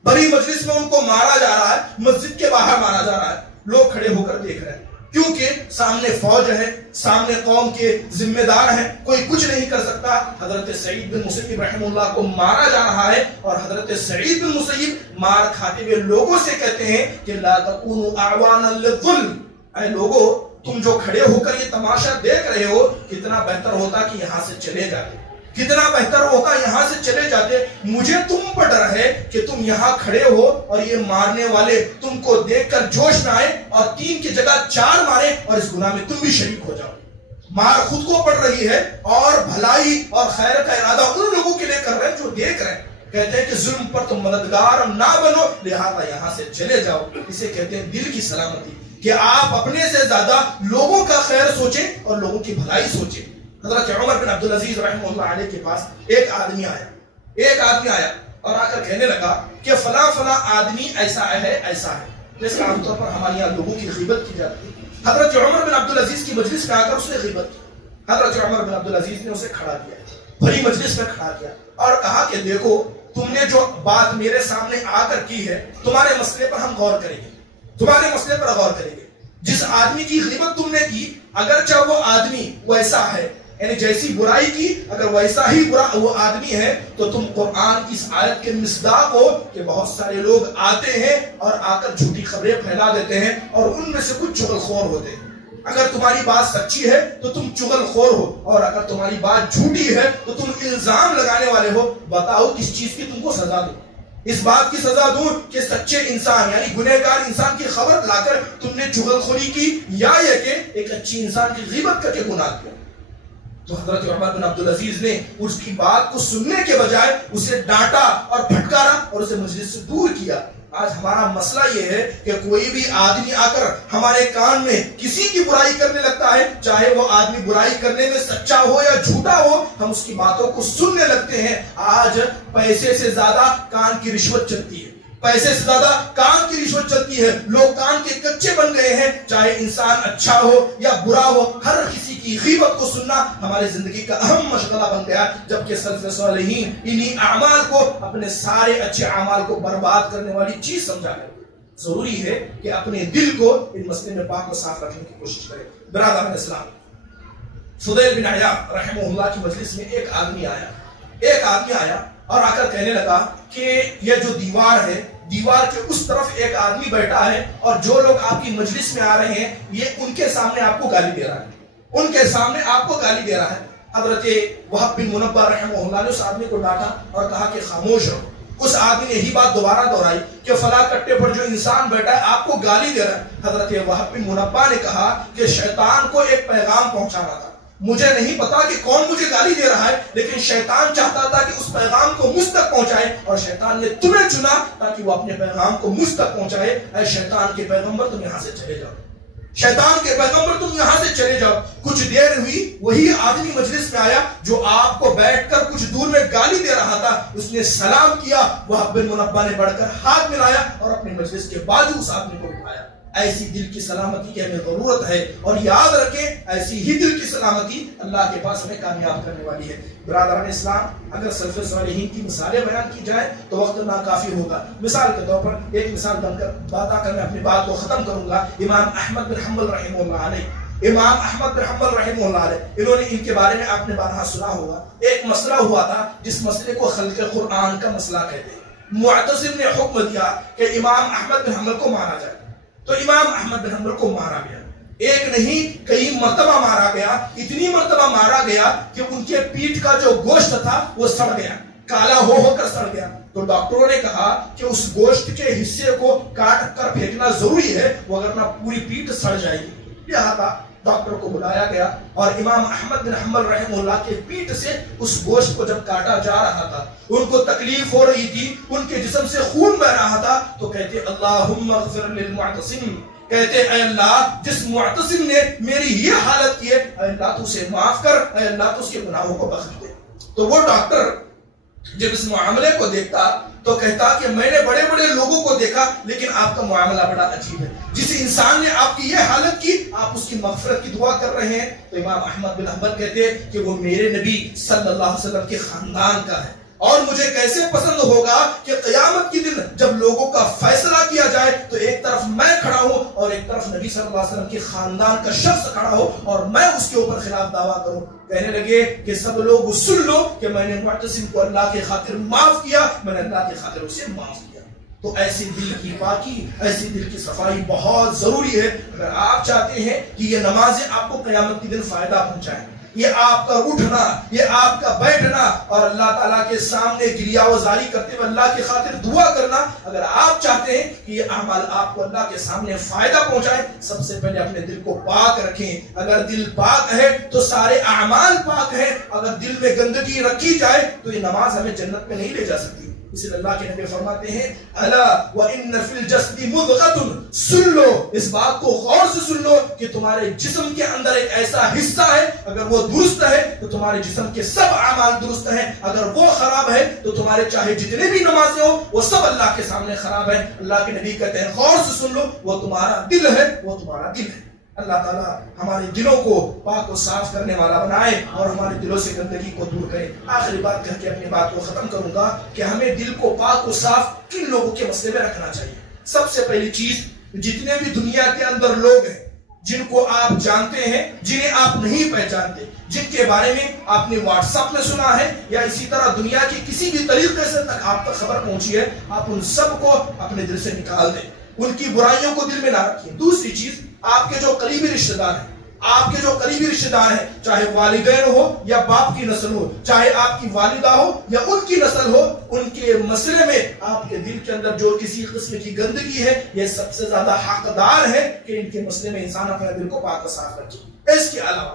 بھری مجلس میں ان کو مارا جا رہا ہے، مسجد کے باہر مارا جا رہا ہے. لوگ کھڑے ہو کر دیکھ رہے ہیں کیونکہ سامنے فوج ہے، سامنے قوم کے ذمہ دار ہیں، کوئی کچھ نہیں کر سکتا. حضرت سعید بن مسیب رحمہ اللہ کو مارا جا رہا ہے اور حضرت سعید بن مسیب مار کھاتے ہوئے لوگوں سے کہتے ہیں کہ لا تکونوا اعوانا للظلم. اے لوگوں، تم جو کھڑے ہو کر یہ تماشا دیکھ رہے ہو، کتنا بہتر ہوتا کہ یہاں سے چلے جاتے، کتنا بہتر ہوتا یہاں سے چلے جاتے. مجھے تم پر ڈر ہے کہ تم یہاں کھڑے ہو اور یہ مارنے والے تم کو دیکھ کر جوش میں آئے اور 3 کی جگہ 4 مارے اور اس گناہ میں تم بھی شریک ہو جاؤ. مار خود کو پڑ رہی ہے اور بھلائی اور خیر کا ارادہ ان لوگوں کے لیے کر رہے ہیں جو دیکھ رہے ہیں. کہتے ہیں کہ ظلم پر تم مددگار نہ بنو، لہذا یہاں سے چلے جاؤ. اسے کہتے ہیں دل کی سلامتی، کہ آپ اپنے سے زیادہ لوگوں کا خیر سوچیں اور لوگوں کی بھلائی سوچیں. حضرت عمر بن عبدالعزیز رحمہ اللہ علیہ کے پاس ایک آدمی آیا اور آ کر کہنے لگا کہ فلاں فلاں آدمی ایسا ہے. جیسے عام طور پر ہمارے یہاں لوگوں کی غیبت کی جاتی ہے. حضرت عمر بن عبدالعزیز کی مجلس میں آ کر اس نے غیبت کی. حضرت عمر بن عبدالعزیز نے اسے کھڑا کیا، بڑی مجلس میں کھڑا کیا اور کہا کہ دیکھو، تم نے جو بات میرے سامنے آ کر کی ہے، تمہارے مسئلے پر ہم غور کریں گے. جس آدمی کی غیبت تم نے کی، اگرچہ وہ آدمی ویسا ہے، یعنی جیسی برائی کی اگر ویسا ہی برا وہ آدمی ہے، تو تم قرآن کی اس آیت کے مصداق ہو کہ بہت سارے لوگ آتے ہیں اور آ کر جھوٹی خبریں پھیلا دیتے ہیں اور ان میں سے کچھ چغل خور ہوتے ہیں. اگر تمہاری بات سچی ہے تو تم چغل خور ہو، اور اگر تمہاری بات جھوٹی ہے تو تم الزام لگانے والے ہو. بتاؤ کس چیز کی تم کو سزا دو. اس بات کی سزا دوں کہ سچے انسان یعنی گنہگار انسان کی خبر لا کر تم نے چغل خوری کی، یا یہ کہ ایک اچھی انسان کی غیبت کر کے گناہ کیا. تو حضرت عمر بن عبدالعزیز نے اس کی بات کو سننے کے بجائے اسے ڈانٹا اور پھٹکارا اور اسے مجلس سے دور کیا. آج ہمارا مسئلہ یہ ہے کہ کوئی بھی آدمی آ کر ہمارے کان میں کسی کی برائی کرنے لگتا ہے، چاہے وہ آدمی برائی کرنے میں سچا ہو یا جھوٹا ہو، ہم اس کی باتوں کو سننے لگتے ہیں. آج پیسے سے زیادہ کان کی رشوت چلتی ہے، پیسے سے زیادہ کان کی رشوت چلتی ہے. لوگ کان کے کچے بن گئے ہیں، چاہے انسان اچھا ہو یا برا ہو، ہر کسی کی غیبت کو سننا ہماری زندگی کا اہم مشغلہ بن گیا. جبکہ سلف صالحین انہی اعمال کو، اپنے سارے اچھے اعمال کو برباد کرنے والی چیز سمجھا کرتے. ضروری ہے کہ اپنے دل کو ان مسئلے میں پاک و صاف رکھنے کی کوشش کریں. برادران اسلام، فضیل بن عیاض رحمہ اللہ کی مجلس میں ایک آدمی آیا اور آ کر کہنے لگا کہ یہ جو دیوار ہے، دیوار کے اس طرف ایک آدمی بیٹھا ہے اور جو لوگ آپ کی مجلس میں آ رہے ہیں یہ ان کے سامنے آپ کو گالی دے رہا ہے. حضرت وہب بن منبہ رحمہ اللہ نے اس آدمی کو ڈانٹا اور کہا کہ خاموش رہو. اس آدمی نے یہی بات دوبارہ دہرائی کہ فلاں کٹے پر جو انسان بیٹھا ہے آپ کو گالی دے رہا ہے. حضرت وہب بن منبہ نے کہا کہ شیطان کو ایک پیغام پہنچانا تھا. مجھے نہیں پتا کہ کون مجھے گالی دے رہا ہے، لیکن شیطان چاہتا تھا کہ اس پیغام کو مجھ تک پہنچائے، اور شیطان نے تمہیں چنا تاکہ وہ اپنے پیغام کو مجھ تک پہنچائے. اے شیطان کے پیغمبر، تم یہاں سے چلے جاؤ. کچھ دیر ہوئی، وہی آدمی مجلس میں آیا جو آپ کو بیٹھ کر کچھ دور میں گالی دے رہا تھا. اس نے سلام کیا، وہب بن منبہ نے بڑھ کر ہاتھ ملایا اور اپنے مجلس کے بازو اس آدمی کو اٹھایا. ایسی دل کی سلامتی کی ہمیں ضرورت ہے، اور یاد رکھیں ایسی ہی دل کی سلامتی اللہ کے پاس ہمیں کامیاب کرنے والی ہے. برادران اسلام، اگر سلف صالحین کی مثالیں بیان کی جائیں تو وقت ناکافی ہوگا. مثال کے طور پر ایک مثال بن کر بتا کر میں اپنی بات کو ختم کروں گا. امام احمد بن حنبل رحمہ اللہ علیہ، انہوں نے ان کے بارے میں آپ نے بارہا سنا ہوگا. ایک مسئلہ ہوا تھا جس مسئلے کو خلق قرآن کا مسئلہ کہتے ہیں. معتصم نے حکم دیا کہ امام احمد بن حنبل کو مارا جائے، تو امام احمد بن حنبل کو مارا گیا. ایک نہیں کئی مرتبہ مارا گیا. اتنی مرتبہ مارا گیا کہ ان کے پیٹھ کا جو گوشت تھا وہ سڑ گیا، کالا ہو کر سڑ گیا. تو ڈاکٹروں نے کہا کہ اس گوشت کے حصے کو کاٹ کر پھینکنا ضروری ہے ورنہ پوری پیٹ سڑ جائے گی۔ لہذا ڈاکٹر کو بلایا گیا اور امام احمد بن حنبل رحمہ اللہ کے پیٹ سے اس گوشت کو جب کاٹا جا رہا تھا، ان کو تکلیف ہو رہی تھی، ان کے جسم سے خون بہ رہا تھا، تو کہتے اللہم اغفر للمعتصم، کہتے اے اللہ جس معتصم نے میری یہ حالت کی ہے، اے اللہ تو اسے معاف کر، اے اللہ تو اس کے گناہوں کو بخش دے۔ تو وہ ڈاکٹر جب اس معاملے کو دیکھتا تو کہتا کہ میں نے بڑے بڑے لوگوں کو دیکھا لیکن آپ کا معاملہ بڑا عجیب ہے، جس انسان نے آپ کی یہ حالت کی آپ اس کی مغفرت کی دعا کر رہے ہیں۔ تو امام احمد بن حنبل کہتے کہ وہ میرے نبی صلی اللہ علیہ وسلم کے خاندان کا ہے، اور مجھے کیسے پسند ہوگا کہ قیامت کے دن جب لوگوں کا فیصلہ کیا جائے تو ایک طرف میں کھڑا ہوں اور ایک طرف نبی صلی اللہ علیہ وسلم کے خاندان کا شخص کھڑا ہو اور میں اس کے اوپر خلاف دعویٰ کروں۔ کہنے لگے کہ سب لوگ سن لو کہ میں نے معتصم کو اللہ کے خاطر معاف کیا، میں نے اللہ کے خاطر اسے معاف کیا۔ تو ایسی دل کی پاکی، ایسی دل کی صفائی بہت ضروری ہے اگر آپ چاہتے ہیں کہ یہ نمازیں آپ کو قیامت کے دن فائدہ پہنچائیں۔ یہ آپ کا اٹھنا، یہ آپ کا بیٹھنا اور اللہ تعالیٰ کے سامنے گریہ وزاری کرتے ہوئے اللہ کی خاطر دعا کرنا، اگر آپ چاہتے ہیں کہ یہ اعمال آپ کو اللہ کے سامنے فائدہ پہنچائیں، سب سے پہلے اپنے دل کو پاک رکھیں۔ اگر دل پاک ہے تو سارے اعمال پاک ہیں، اگر دل میں گندگی رکھی جائے تو یہ نماز ہمیں جنت میں نہیں لے جا سکتی۔ اس لیے اللہ کے نبی فرماتے ہیں الا وان فی الجسد مضغۃ، سن لو، اس بات کو غور سے سن لو کہ تمہارے جسم کے اندر ایک ایسا حصہ ہے، اگر وہ درست ہے تو تمہارے جسم کے سب اعمال درست ہیں، اگر وہ خراب ہے تو تمہارے چاہے جتنے بھی نمازیں ہو وہ سب اللہ کے سامنے خراب ہے۔ اللہ کے نبی کہتے ہیں غور سے سن لو، وہ تمہارا دل ہے، وہ تمہارا دل ہے۔ اللہ تعالیٰ ہمارے دلوں کو پاک و صاف کرنے والا بنائے اور ہمارے دلوں سے گندگی کو دور کرے۔ آخری بات کہہ کے اپنی بات کو ختم کروں گا کہ ہمیں دل کو پاک و صاف کن لوگوں کے مسئلے میں رکھنا چاہیے۔ سب سے پہلی چیز، جتنے بھی دنیا کے اندر لوگ ہیں جن کو آپ جانتے ہیں، جنہیں آپ نہیں پہچانتے، جن کے بارے میں آپ نے واٹس ایپ میں سنا ہے یا اسی طرح دنیا کے کسی بھی طریقے سے تک آپ تک خبر پہنچی ہے، آپ ان سب کو اپنے دل سے نکال دیں، ان کی برائیوں کو دل میں نہ رکھیں۔ دوسری چیز، آپ کے جو قریبی رشتہ دار ہیں، آپ کے جو قریبی رشتہ دار ہیں، چاہے والدین ہو یا باپ کی نسل ہو، چاہے آپ کی والدہ ہو یا ان کی نسل ہو، ان کے مسئلے میں آپ کے دل کے اندر جو کسی قسم کی گندگی ہے، یہ سب سے زیادہ حقدار ہے کہ ان کے مسئلے میں انسان اپنے دل کو پاک و صاف رکھے۔ اس کے علاوہ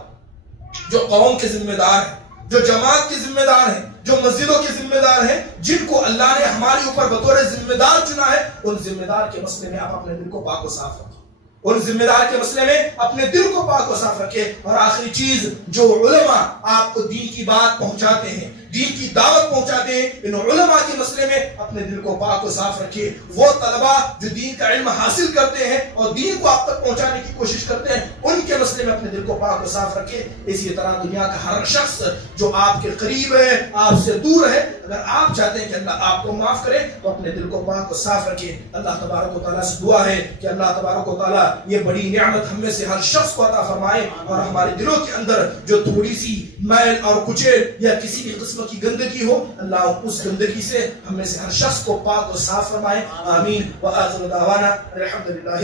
جو قوم کے ذمہ دار ہیں، جو جماعت کے ذمہ دار ہیں، جو مسجدوں کے ذمہ دار ہیں، جن کو اللہ نے ہمارے اوپر بطور ذمہ دار چنا ہے، ان ذمہ دار کے مسئلے میں آپ اپنے دل کو پاک و صاف رکھیں، ان ذمہ دار کے مسئلے میں اپنے دل کو پاک و صاف رکھے۔ اور آخری چیز، جو علماء آپ کو دین کی بات پہنچاتے ہیں، دین کی دعوت پہنچاتے ہیں، ان علماء کے مسئلے میں اپنے دل کو پاک و صاف رکھے۔ وہ طلباء جو دین کا علم حاصل کرتے ہیں اور دین کو آپ تک پہنچانے کی کوشش کرتے ہیں، ان کے مسئلے میں اپنے دل کو پاک و صاف رکھے۔ اسی طرح دنیا کا ہر شخص جو آپ کے قریب ہے، آپ سے دور ہے، اگر آپ چاہتے ہیں کہ اللہ آپ کو معاف کرے تو اپنے دل کو پاک و صاف رکھے۔ اللہ تبارک و تعالیٰ سے دعا ہے کہ اللہ تبارک و تعالیٰ یہ بڑی نعمت ہم میں سے ہر شخص کو عطا فرمائے اور ہمارے دلوں کے اندر جو تھوڑی سی میل اور کچیل یا کسی بھی قسم کی گندگی ہو، اللہ اس گندگی سے ہم میں سے ہر شخص کو پاک و صاف فرمائے۔ آمین۔ وآخر دعوانا الحمدللہ۔